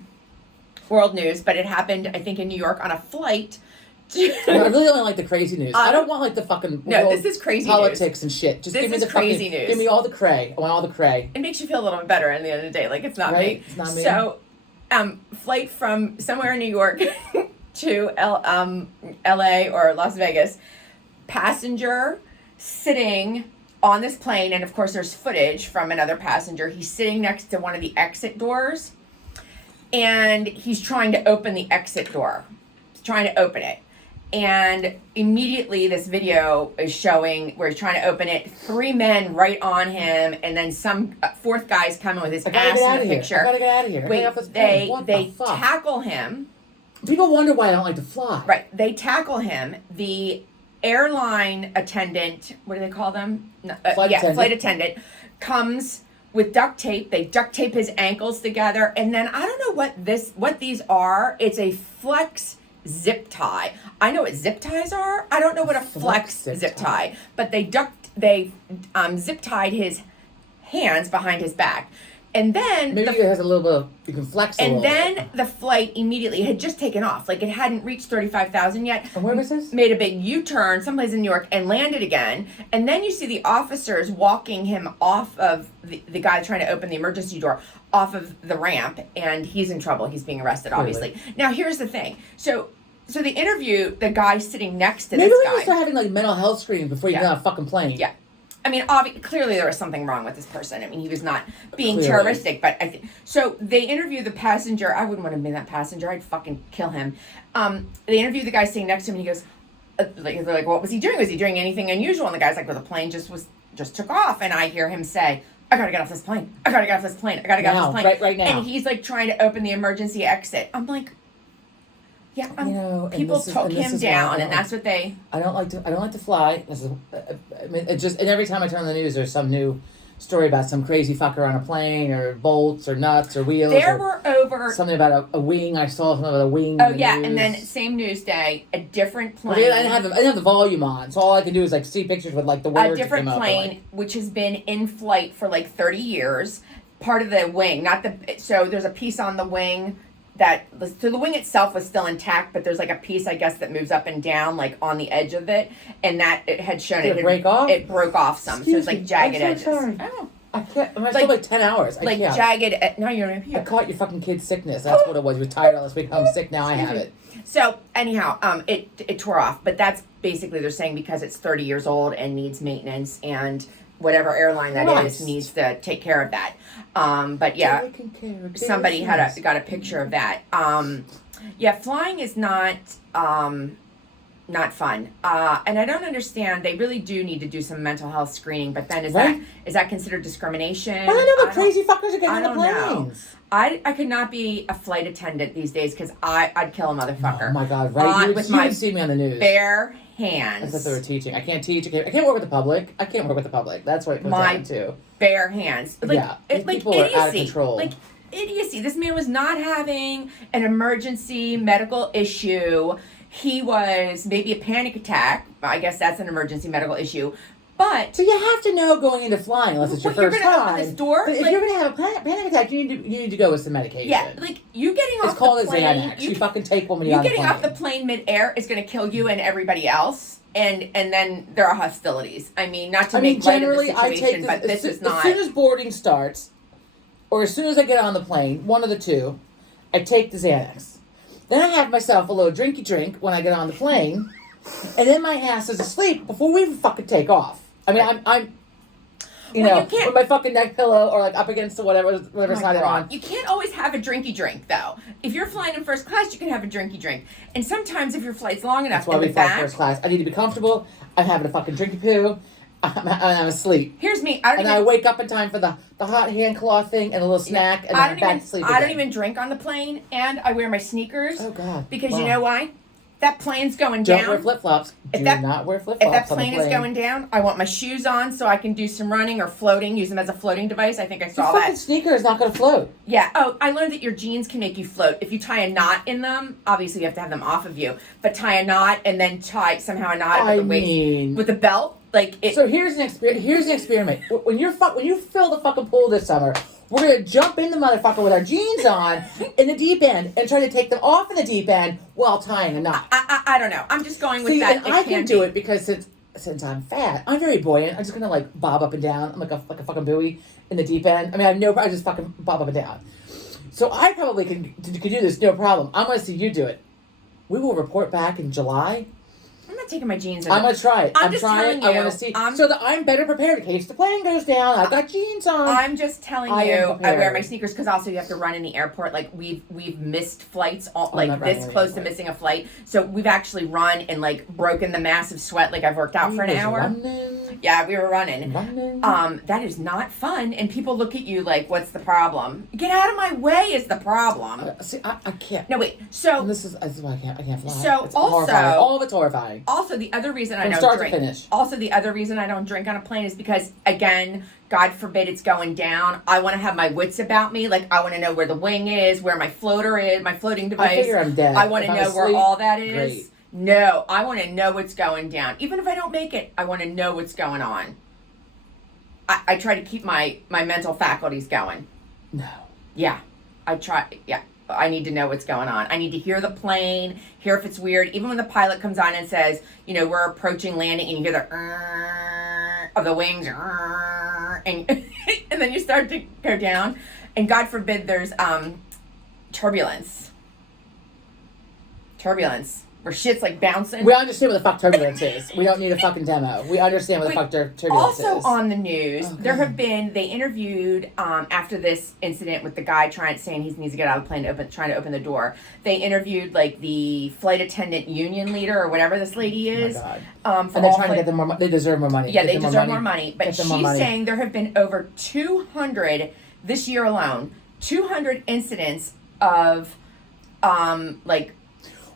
world news, but it happened I think in New York on a flight. I really only like the crazy news. I don't want like the fucking No, world this is crazy politics and shit. Just This give me is the crazy fucking, news. Give me all the cray. I want all the cray. It makes you feel a little bit better at the end of the day. Like it's not Right? me. It's not me. So, flight from somewhere in New York to L.A. or Las Vegas. Passenger sitting on this plane, and of course there's footage from another passenger. He's sitting next to one of the exit doors, and he's trying to open the exit door. He's trying to open it. And immediately this video is showing where he's trying to open it. 3 men right on him, and then some fourth guy's coming with his I gotta ass get out in of the here. picture. I gotta get out of here. Wait, Get off this plane. What they the fuck? tackle him. People wonder why I don't like to fly. Right, they tackle him. The airline attendant, what do they call them? No, Attendant. Flight attendant comes with duct tape. They duct tape his ankles together, and then I don't know what these are. It's a flex zip tie. I know what zip ties are. I don't know what a flex zip tie. But they zip tied his hands behind his back, and then Maybe it has a little bit of, you can flex a and little then bit. the flight immediately had just taken off. Like it hadn't reached 35,000 yet. And where was this? Made a big U-turn someplace in New York and landed again. And then you see the officers walking him off of the guy trying to open the emergency door off of the ramp, and he's in trouble. He's being arrested, obviously. Now here's the thing. So they interview the guy sitting next to Maybe this we guy. can start having like mental health screenings before you Yeah. get on a fucking plane. Yeah. I mean, clearly there was something wrong with this person. I mean, he was not being Clearly. terroristic, but so they interview the passenger. I wouldn't want to be that passenger. I'd fucking kill him. They interview the guy sitting next to him, and he goes, they're like, what was he doing? Was he doing anything unusual? And the guy's like, well, the plane just took off, and I hear him say, I gotta get off this plane. I gotta get off this plane. I gotta get off this plane. Right now. And he's like trying to open the emergency exit. I'm like, yeah, and people this is- took and this him is why I down, don't and that's what they. I don't like to fly. This is, I mean, it just, and every time I turn on the news, there's some new story about some crazy fucker on a plane, or bolts, or nuts, or wheels. There or were over. something about a wing. I saw something about a wing. Oh in the yeah, news. and then same news day, a different Well, plane. I didn't have the volume on, so all I can do is like see pictures with like the words. A different that come plane, up, and, which has been in flight for like 30 years. Part of the wing, not the. So there's a piece on the wing so the wing itself was still intact, but there's like a piece, I guess, that moves up and down, like on the edge of it, and that it had shown Did it break off? It broke off some, so Excuse it's like me, jagged I'm so edges. sorry. Oh, I can't. I still like 10 hours. I like can't. jagged. No, you're I here. caught your fucking kid's sickness. That's what it was. You were tired all this week. I'm sick now. I have it. So anyhow, it tore off, but that's basically they're saying because it's 30 years old and needs maintenance, and whatever airline that Christ. is needs to take care of that. But yeah, Taking care of somebody business. got a picture of that. Yeah, flying is not fun. And I don't understand. They really do need to do some mental health screening. But then is Right. that considered discrimination? I don't know what crazy fuckers are getting I on the don't know. planes. I could not be a flight attendant these days because I'd kill a motherfucker. Oh my god! Right? You with would my see me on the news. bare That's hands. what they were teaching. I can't teach. I can't work with the public. I can't work with the public. That's what it comes My down to. Bare hands. Like, Yeah, like people are idiocy. out of control. Like idiocy. This man was not having an emergency medical issue. He was maybe a panic attack. I guess that's an emergency medical issue. But So you have to know going into flying, unless it's your Well, you're first gonna time. open this door, But if like- you're gonna have a panic attack, you need to go with some medication. yeah, like you getting it's off called the a plane. Xanax. You fucking take one when you're You on the getting plane. off the plane midair is going to kill you and everybody else. and then there are hostilities. I mean, not to make light of the situation, but this is not. As soon as boarding starts, or as soon as I get on the plane, one of the two, I take the Xanax. Then I have myself a little drinky drink when I get on the plane, and then my ass is asleep before we even fucking take off. I mean, I'm you know, with my fucking neck pillow or like up against the whatever side I'm on. You can't always have a drinky drink though. If you're flying in first class, you can have a drinky drink. And sometimes if your flight's long enough, that's why we fly first class. I need to be comfortable. I'm having a fucking drinky poo. I'm asleep. Here's me. I wake up in time for the hot hand cloth thing and a little snack, and then I'm back to sleep again. I don't even drink on the plane, and I wear my sneakers. Oh God! Because you know why? That plane's going down. Don't wear flip-flops. Do not wear flip-flops. If that plane is going down, I want my shoes on so I can do some running or floating, use them as a floating device. I think I saw that. Your fucking sneaker is not going to float. Yeah. Oh, I learned that your jeans can make you float. If you tie a knot in them, obviously you have to have them off of you, but tie a knot and then tie somehow a knot at the waist with a belt. Like it. So here's an experiment. When you fill the fucking pool this summer, we're gonna jump in the motherfucker with our jeans on in the deep end and try to take them off in the deep end while tying a knot. I don't know. I'm just going with that. And I can do it because since I'm fat, I'm very buoyant. I'm just gonna like bob up and down. I'm like a fucking buoy in the deep end. I mean, I just fucking bob up and down. So I probably can do this no problem. I'm gonna see you do it. We will report back in July. I'm not taking my jeans in. I'm going to try it. I'm just trying. I want to see. So that I'm better prepared in case the plane goes down. I've got jeans on. I'm just telling you. I wear my sneakers because also you have to run in the airport. Like we've missed flights this close to missing a flight. So we've actually run and like broken the massive sweat. Like I've worked out for an hour. Running. Yeah, we were running. That is not fun. And people look at you like, what's the problem? Get out of my way is the problem. See, I can't. No, wait. So this is why I can't fly. So it's also, horrifying. All of it's horrifying. Also, the other reason I don't drink. From start to finish. Also, the other reason I don't drink on a plane is because, again, God forbid it's going down. I want to have my wits about me. Like, I want to know where the wing is, where my floater is, my floating device. I figure I'm dead. I want to know where all that is. Great. No, I want to know what's going down. Even if I don't make it, I want to know what's going on. I try to keep my mental faculties going. No. Yeah. I try. Yeah. I need to know what's going on. I need to hear the plane, hear if it's weird. Even when the pilot comes on and says, you know, we're approaching landing, and you hear the of the wings, and and then you start to go down, and God forbid there's turbulence, where shit's like bouncing. We understand what the fuck turbulence is. We don't need a fucking demo. We understand what the fuck turbulence is. Also on the news, they interviewed after this incident with the guy saying he needs to get out of the plane, trying to open the door. They interviewed like the flight attendant union leader or whatever this lady is. Oh my God. And they're trying to get them more. They deserve more money. Yeah, they deserve more money. But she's saying there have been over 200 this year alone. 200 incidents of like.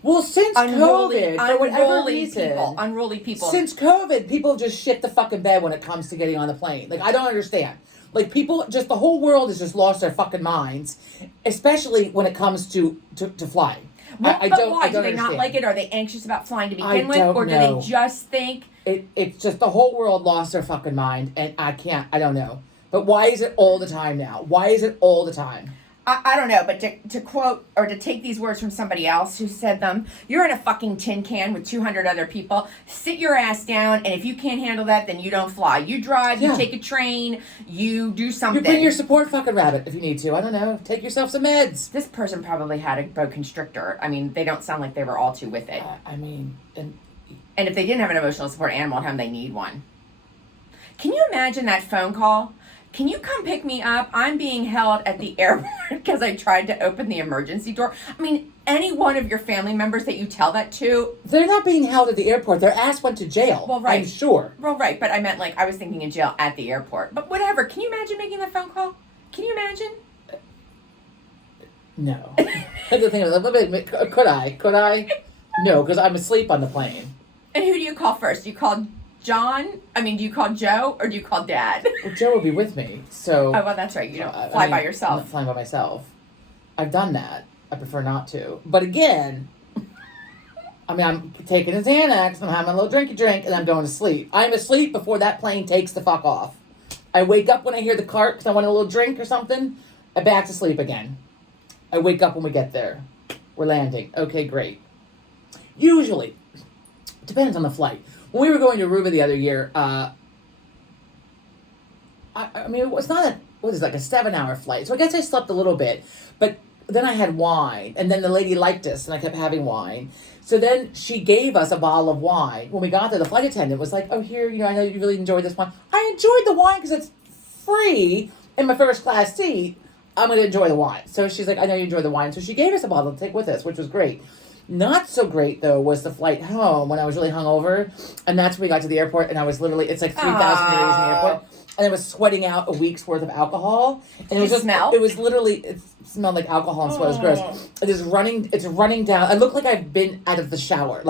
Well, since COVID, for whatever reason, unruly people. Since COVID, people just shit the fucking bed when it comes to getting on the plane. Like, I don't understand. Like, people, just the whole world has just lost their fucking minds, especially when it comes to flying. Well, I don't why? Do they understand. not like it? Are they anxious about flying to begin with? Or do know. they just think... It's just the whole world lost their fucking mind, and I don't know. But why is it all the time now? Why is it all the time? I don't know, but to quote or to take these words from somebody else who said them, you're in a fucking tin can with 200 other people. Sit your ass down, and if you can't handle that, then you don't fly. You drive, you take a train, you do something. You bring your support fucking rabbit if you need to. I don't know. Take yourself some meds. This person probably had a boa constrictor. I mean, they don't sound like they were all too with it. And if they didn't have an emotional support animal at home, they need one. Can you imagine that phone call? Can you come pick me up? I'm being held at the airport because I tried to open the emergency door. I mean, any one of your family members that you tell that to... They're not being held at the airport. Their ass went to jail. Well, right. I'm sure. Well, right. But I meant like I was thinking in jail at the airport. But whatever. Can you imagine making that phone call? Can you imagine? No. That's the thing. Could I? No, because I'm asleep on the plane. And who do you call first? Do you call John? I mean, do you call Joe or do you call Dad? Well, Joe will be with me, so... Oh, well, that's right. You don't fly by yourself. I'm not flying by myself. I've done that. I prefer not to. But again, I mean, I'm taking a Xanax, I'm having a little drinky drink, and I'm going to sleep. I'm asleep before that plane takes the fuck off. I wake up when I hear the cart because I want a little drink or something. I'm back to sleep again. I wake up when we get there. We're landing. Okay, great. Usually, depends on the flight. when we were going to Aruba the other year, I mean, it was not like a 7-hour flight. So I guess I slept a little bit. But then I had wine. And then the lady liked us, and I kept having wine. So then she gave us a bottle of wine. When we got there, the flight attendant was like, oh, here, I know you really enjoyed this wine. I enjoyed the wine because it's free in my first class seat. I'm going to enjoy the wine. So she's like, I know you enjoy the wine. So she gave us a bottle to take with us, which was great. Not so great, though, was the flight home when I was really hungover. And that's when we got to the airport, and I was literally, it's like 3,000 degrees in the airport. And I was sweating out a week's worth of alcohol. And it was smell? It was literally, it smelled like alcohol and sweat. It was gross. It's running down. I look like I've been out of the shower.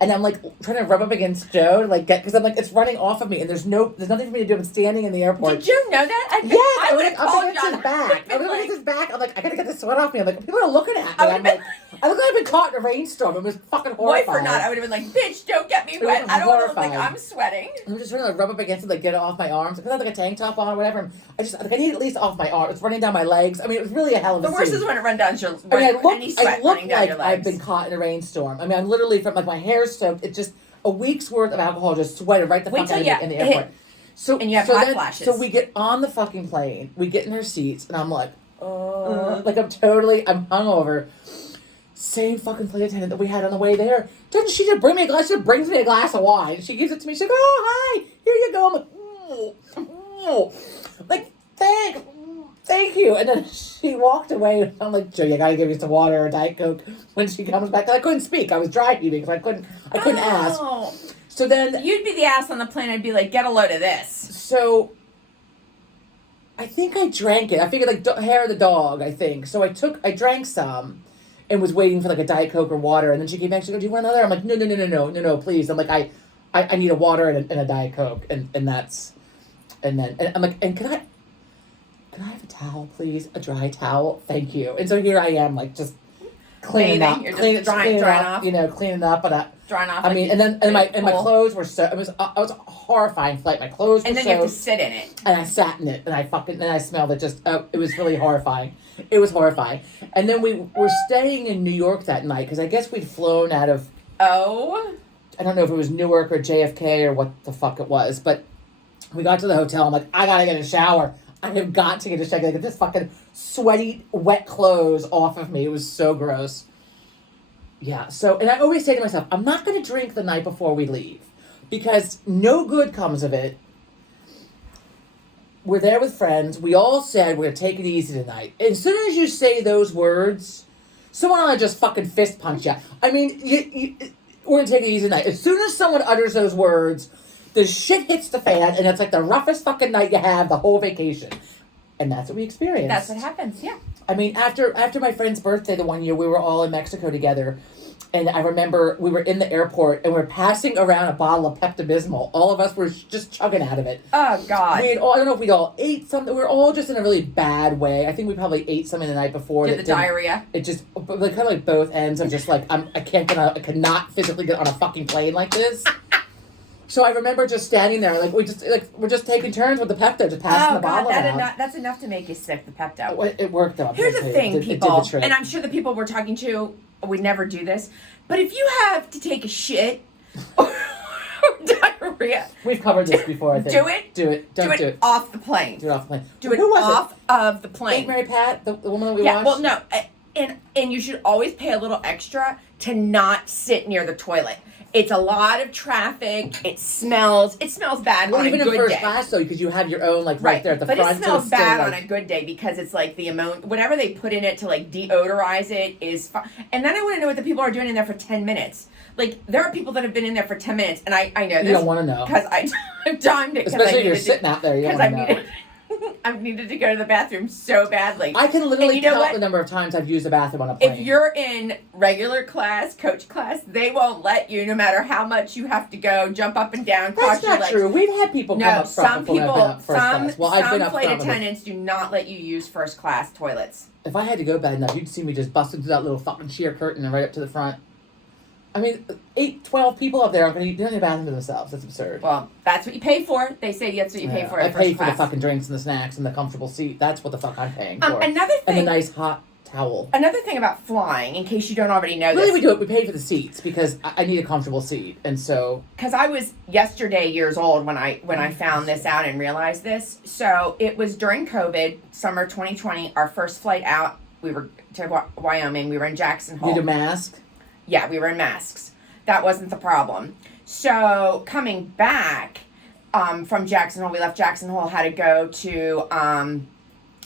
And I'm like trying to rub up against Joe to because I'm like, it's running off of me, and there's nothing for me to do. I'm standing in the airport. Did you know that? Yes, I would have called against his back. I was against his back. I'm like, I gotta get this sweat off me. I'm like, people are looking at me. I'm like, I look like I've been caught in a rainstorm. It was fucking horrifying. Wife or not, I would have been like, bitch, don't get me wet. I don't want to look like I'm sweating. I'm just trying to rub up against it, get it off my arms. Because I had like a tank top on or whatever. I need it at least off my arm. It's running down my legs. I mean, it was really a hell of a The worst scene. is when it runs down your I look like I've been caught in a rainstorm. I mean, I'm literally from my hair's soaked. It's just a week's worth of alcohol just sweated right the fuck out of me in the airport. And you have hot flashes. So we get on the fucking plane. We get in our seats, and I'm like, I'm hungover. Same fucking flight attendant that we had on the way there. Doesn't she just bring me a glass? She just brings me a glass of wine. She gives it to me. She's like, oh, hi, here you go. I'm like, thank you. And then she walked away, and I'm like, Joe, you gotta give me some water or Diet Coke when she comes back. I couldn't speak. I was dry heaving because I couldn't ask. So then you'd be the ass on the plane. I'd be like, get a load of this. So I think I drank it. I figured hair of the dog, I think. So I drank some and was waiting for a Diet Coke or water. And then she came back, she goes, do you want another? I'm like, no, please. I'm like, I need a water and a Diet Coke. And I'm like, and can I have a towel, please? A dry towel? Thank you. And so here I am, just cleaning up. You're just drying off. Cleaning up. But drying off. I mean, and my clothes were so, it was a horrifying flight. My clothes were and then you have to sit in it. And I sat in it, and I smelled it. It was really horrifying. It was horrifying. And then we were staying in New York that night because I guess we'd flown out of. Oh. I don't know if it was Newark or JFK or what the fuck it was, but we got to the hotel. I'm like, I gotta get a shower. I have got to get a shower. I gotta get this fucking sweaty, wet clothes off of me. It was so gross. Yeah. So, and I always say to myself, I'm not gonna drink the night before we leave because no good comes of it. We're there with friends. We all said we're going to take it easy tonight. As soon as you say those words, someone ought to just fucking fist punch you. I mean, we're going to take it easy tonight. As soon as someone utters those words, the shit hits the fan, and it's like the roughest fucking night you have the whole vacation. And that's what we experienced. That's what happens, yeah. I mean, after my friend's birthday the one year, we were all in Mexico together. And I remember we were in the airport and we were passing around a bottle of Pepto-Bismol. All of us were just chugging out of it. Oh, God. I don't know if we all ate something. We were all just in a really bad way. I think we probably ate something the night before. Did the diarrhea? It just, kind of both ends. I'm just I cannot physically get on a fucking plane like this. So I remember just standing there, we're just taking turns with the Pepto, just passing the bottle around. That's enough to make you sick, the Pepto. It worked though. Here's the thing, people, it did the trick. and I'm sure the people we're talking to would never do this, but if you have to take a shit or diarrhea, we've covered this before. I think. Do it. Do it. Don't do it off the plane. Do it off the plane. Do it off of the plane. Ain't Mary Pat, the woman that we watched? Well, no, and you should always pay a little extra to not sit near the toilet. It's a lot of traffic. It smells bad on a good day. Even in first class, though, because you have your own, right there at the front. But it smells bad on a good day because it's the amount, whatever they put in it to deodorize it is fine. And then I want to know what the people are doing in there for 10 minutes. There are people that have been in there for 10 minutes, and I know this. You don't want to know. Because I'm timed it. Especially if you're sitting out there, you don't want to know. I've needed to go to the bathroom so badly. I can literally count the number of times I've used the bathroom on a plane. If you're in regular class, coach class, they won't let you, no matter how much you have to go, jump up and down, cross your legs. That's not true. We've had people come up front before I've been up first class. Well, some flight attendants do not let you use first class toilets. If I had to go bad enough, you'd see me just busting through that little fucking sheer curtain and right up to the front. I mean, 12 people up there aren't going to use the bathroom to themselves. That's absurd. Well, that's what you pay for. They say that's what you pay for. I pay for the fucking drinks and the snacks and the comfortable seat. That's what the fuck I'm paying for. Another thing. And the nice hot towel. Another thing about flying, in case you don't already know Really, this, we do it. We pay for the seats because I need a comfortable seat, and so because I was yesterday years old when I found this out and realized this. So it was during COVID, summer 2020, our first flight out. We were to Wyoming. We were in Jackson Hole. you need a mask. Yeah, we were in masks. That wasn't the problem. So coming back from Jackson Hole, we left Jackson Hole, had to go to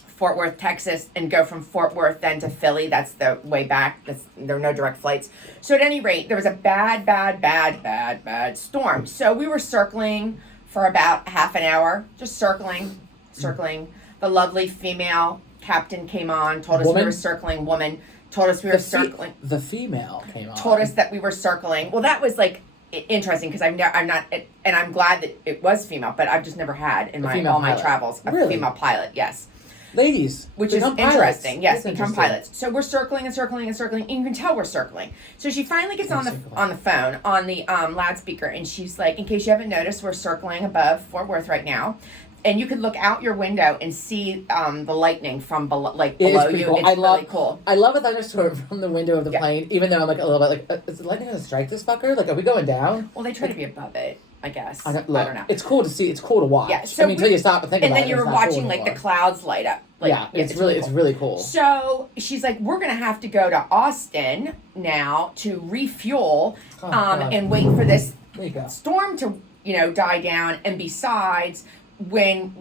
Fort Worth, Texas, and go from Fort Worth then to Philly. That's the way back. There were no direct flights. So at any rate, there was a bad storm. So we were circling for about half an hour, just circling. The lovely female captain came on, told us we Woman? were circling. Woman told us we were circling. The female came on. Told us that we were circling. Well, that was like interesting because I'm not, and I'm glad that it was female, but I've just never had in all my travels a Really? female pilot. Yes. Ladies, Which is become pilots. interesting. Yes, That's become interesting. pilots. So we're circling, and you can tell we're circling. So she finally gets on the phone on the loudspeaker, and she's like, "In case you haven't noticed, we're circling above Fort Worth right now, and you can look out your window and see the lightning from below, It is below pretty you. cool. It's I really love cool." I love a thunderstorm from the window of the Yeah. plane, even though I'm like a little bit like, is the lightning gonna strike this fucker? Like, are we going down? Well, they try to be above it, I guess. I don't, I don't know. It's cool to see. It's cool to watch. Yeah, so until you stop and think And about it. then you it's were not cool watching like the anymore. clouds light up. Like, yeah, it's really cool. So she's like, we're gonna have to go to Austin now to refuel God. and wait for this There you go. storm to die down. And besides, when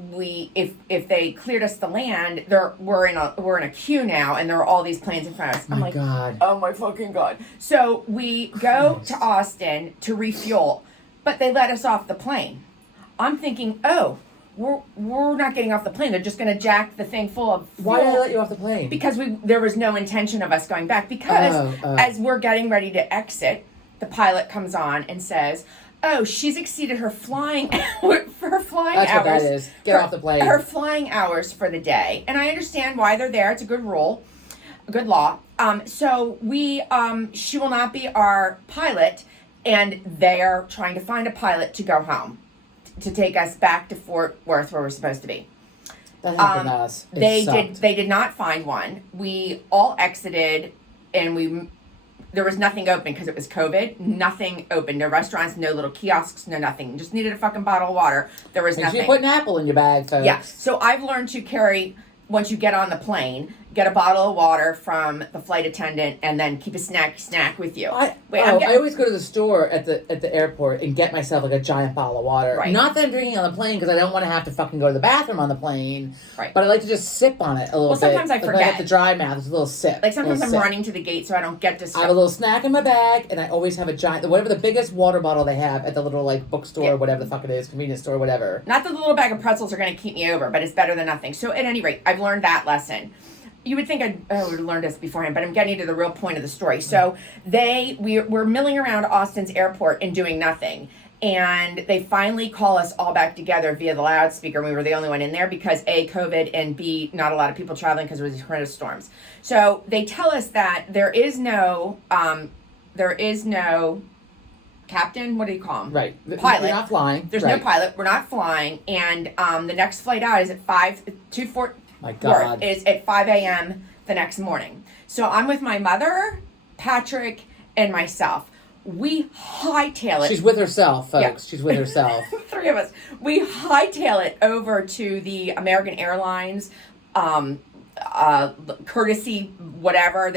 if they cleared us the land, we're in a queue now, and there are all these planes in front of us. I'm My like, God. oh my fucking God. So we go Christ. to Austin to refuel, but they let us off the plane. I'm thinking, oh, we're not getting off the plane. They're just going to jack the thing full of fuel. Why did they let you off the plane? Because there was no intention of us going back. Because as we're getting ready to exit, the pilot comes on and says, "Oh, she's exceeded her flying That's hours. what that is. Get off the plane." Her flying hours for the day." And I understand why they're there. It's a good rule, a good law. So she will not be our pilot, and they're trying to find a pilot to go home, to take us back to Fort Worth where we're supposed to be. That happened to us. It sucked. They did not find one. We all exited, and there was nothing open because it was COVID. Nothing open. No restaurants, no little kiosks, no nothing. Just needed a fucking bottle of water. There was Make sure nothing. you put an apple in your bag, folks. Yeah. So I've learned to carry, once you get on the plane, get a bottle of water from the flight attendant, and then keep a snack with you. I I'm always go to the store at the airport and get myself like a giant bottle of water. Right. Not that I'm drinking on the plane because I don't want to have to fucking go to the bathroom on the plane. Right. But I like to just sip on it a little bit. Well, sometimes I Like, forget. I have the dry mouth. It's a little sip. Like sometimes little I'm sip. running to the gate, so I don't get to. I have a little snack in my bag, and I always have a giant, whatever the biggest water bottle they have at the little like bookstore Yeah. or whatever the fuck it is, convenience store, whatever. Not that the little bag of pretzels are going to keep me over, but it's better than nothing. So at any rate, I've learned that lesson. You would think I would have learned this beforehand, but I'm getting to the real point of the story. So we're milling around Austin's airport and doing nothing. And they finally call us all back together via the loudspeaker. We were the only one in there because A, COVID, and B, not a lot of people traveling because there was these horrendous storms. So they tell us that there is no captain. What do you call him? Right. Pilot. You're not flying. There's right. no pilot. We're not flying. And the next flight out is at 5 to Fort My God. Worth is at 5 a.m. the next morning. So I'm with my mother, Patrick, and myself. We hightail it. She's with herself, folks. Yeah. She's with herself. Three of us. We hightail it over to the American Airlines courtesy whatever.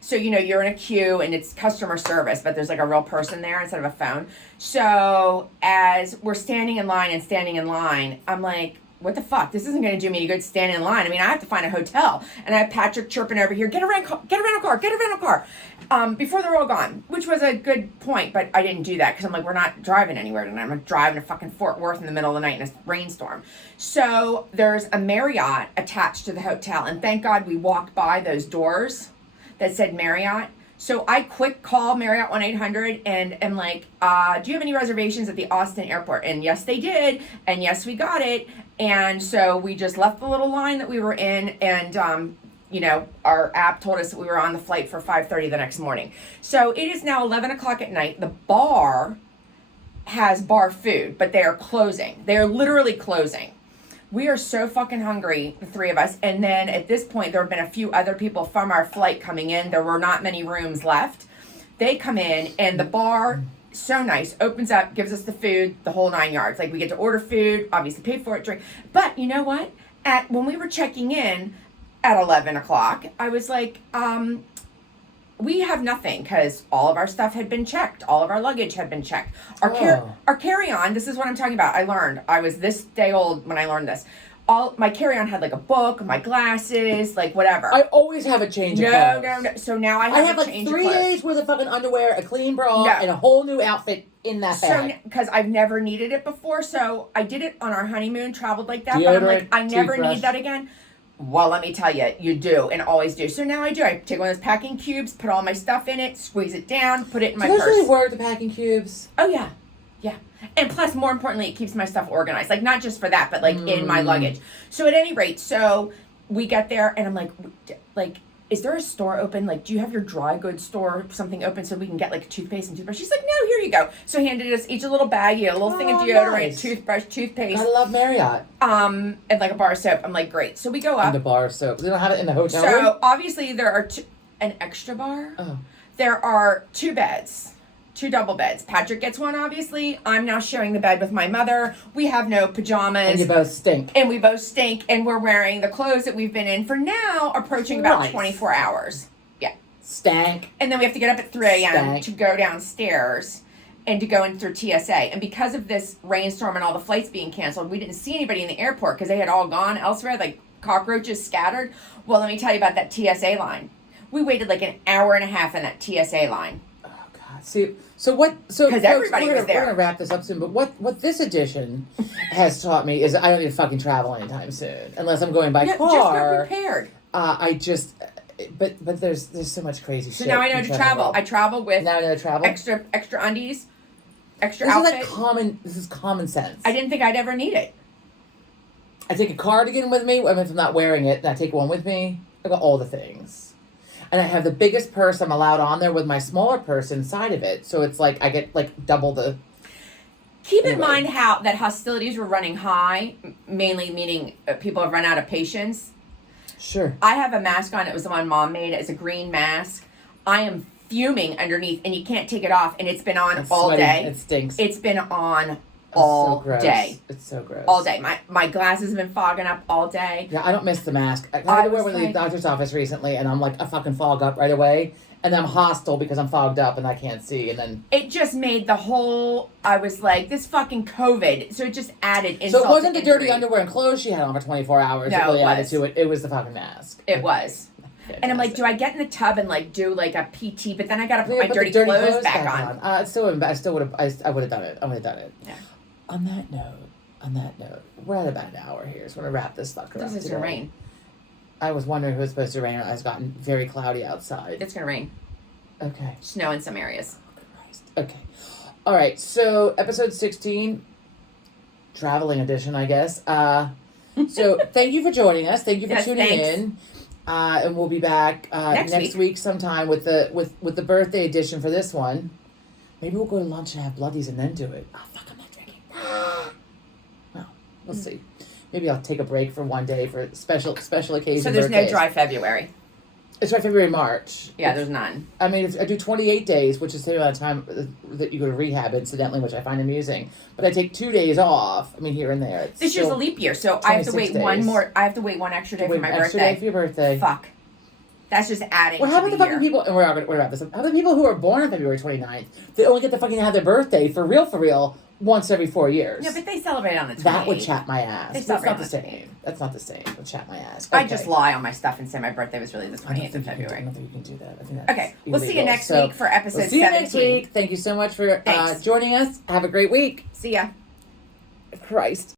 So you're in a queue and it's customer service, but there's like a real person there instead of a phone. So as we're standing in line, I'm like, what the fuck? This isn't going to do me any good standing in line. I mean, I have to find a hotel. And I have Patrick chirping over here, get a rental car. Before they're all gone, which was a good point, but I didn't do that because I'm like, we're not driving anywhere tonight. I'm not driving to fucking Fort Worth in the middle of the night in a rainstorm. So there's a Marriott attached to the hotel. And thank God we walked by those doors that said Marriott. So I quick call Marriott 1-800 and am like, do you have any reservations at the Austin airport? And yes, they did. And yes, we got it. And so we just left the little line that we were in, and our app told us that we were on the flight for 5:30 the next morning. So it is now 11 o'clock at night. The bar has bar food, but they are closing. They are literally closing. We are so fucking hungry, the three of us. And then at this point, there have been a few other people from our flight coming in. There were not many rooms left. They come in, and the bar, so nice, opens up, gives us the food, the whole 9 yards. Like, we get to order food, obviously pay for it, drink. But you know what? When we were checking in at 11 o'clock, I was like, we have nothing, because all of our stuff had been checked. All of our luggage had been checked. Our carry-on, this is what I'm talking about. I was this day old when I learned this. All my carry-on had like a book, my glasses, like whatever. I always have a change of clothes. No. So now I have like change 3 of clothes. days worth of fucking underwear, a clean bra, No. and a whole new outfit in that bag. So, because I've never needed it before, so I did it on our honeymoon, traveled like that, but I'm like, I never toothbrush. need that again. Well, let me tell you, you do, and always do. So now I do. I take one of those packing cubes, put all my stuff in it, squeeze it down, put it in my Do those purse. really work, the packing cubes? Oh, yeah. Yeah. And plus, more importantly, it keeps my stuff organized. Like, not just for that, but, like, in my luggage. So, at any rate, so we get there, and I'm like, is there a store open? Like, do you have your dry goods store, something open so we can get, like, toothpaste and toothbrush? She's like, no, here you go. So, he handed us each a little baggie, a little thing of deodorant, nice. toothbrush, toothpaste. Gotta love Marriott. And, like, a bar of soap. I'm like, great. So, we go And up. the bar of soap. They don't have it in the hotel room? So, obviously, there are an extra bar. Oh. There are 2 beds. 2 double beds. Patrick gets one, obviously. I'm now sharing the bed with my mother. We have no pajamas. And you both stink. And we both stink, and we're wearing the clothes that we've been in for now, approaching about Nice. 24 hours. Yeah. Stank. And then we have to get up at 3 a.m. Stank. to go downstairs and to go in through TSA. And because of this rainstorm and all the flights being canceled, we didn't see anybody in the airport because they had all gone elsewhere, like cockroaches scattered. Well, let me tell you about that TSA line. We waited like an hour and a half in that TSA line. Oh, God. See, so what? So, Because folks, everybody was there. We're going to wrap this up soon, but what this edition has taught me is I don't need to fucking travel anytime soon. Unless I'm going by Yeah, car. just go prepared. But there's so much crazy shit. So now I know in to travel. world. I travel with Now I know to travel. extra undies, extra This outfit. This is common sense. I didn't think I'd ever need it. I take a cardigan with me. If I'm not wearing it, then I take one with me. I got all the things. And I have the biggest purse I'm allowed on there with my smaller purse inside of it. So it's like I get like double the... Keep in Anyway. mind how that hostilities were running high, mainly meaning people have run out of patience. Sure. I have a mask on. It was the one Mom made. It's a green mask. I am fuming underneath, and you can't take it off. And it's been on It's all sweaty. day. It stinks. It's been on It's all so gross. day. It's so gross. All day. My glasses have been fogging up all day. Yeah, I don't miss the mask. I I had to wear was one to the like- doctor's office recently, and I'm like, I fucking fog up right away. And then I'm hostile because I'm fogged up and I can't see. And then... It just made the whole. I was like, this fucking COVID. So it just added insult. So it wasn't to the dirty injury. underwear and clothes she had on for 24 hours No, that really it added was. to it. It was the fucking mask. It was. And I'm like, Fantastic. do I get in the tub and like do like a PT? But then I gotta put Yeah, my put dirty, the clothes back on. I still would have. I would have done it. I would have done it. Yeah. On that note, we're at about an hour here, so we're gonna wrap this fucker up. This is today. gonna rain. I was wondering if it was supposed to rain. It's gotten very cloudy outside. It's gonna rain. Okay. Snow in some areas. Christ. Okay. All right. So episode 16, traveling edition, I guess. So thank you for joining us. Thank you for Yes, tuning thanks. in. And we'll be back next week sometime with the birthday edition for this one. Maybe we'll go to lunch and have bloodies and then do it. Oh fuck! I'm not drinking. Well, we'll see. Maybe I'll take a break for one day for special occasion. So there's no birthdays. dry February. It's right February, March. Yeah, there's none. I mean, I do 28 days, which is the amount of time that you go to rehab, incidentally, which I find amusing. But I take 2 days off. I mean, here and there. It's This year's a still leap year, so I have to 26 wait one days. more. I have to wait one extra day for wait my an extra birthday. day for your birthday. Fuck. That's just adding. What to happened to the fucking year. people? And we're about this. How about people who are born on February 29th? They only get to fucking have their birthday for real, once every 4 years. Yeah, but they celebrate on the 28th. that would chat my ass. They That's celebrate not the on the same. That's not the same. It would chat my ass. I Okay. just lie on my stuff and say my birthday was really the I don't 28th of think you can do- I February. don't think you can do that. I think that's Okay, we'll see you illegal. next So, week for episode we'll see you next 17. week. Thank you so much for Thanks. joining us. Have a great week. See ya. Christ.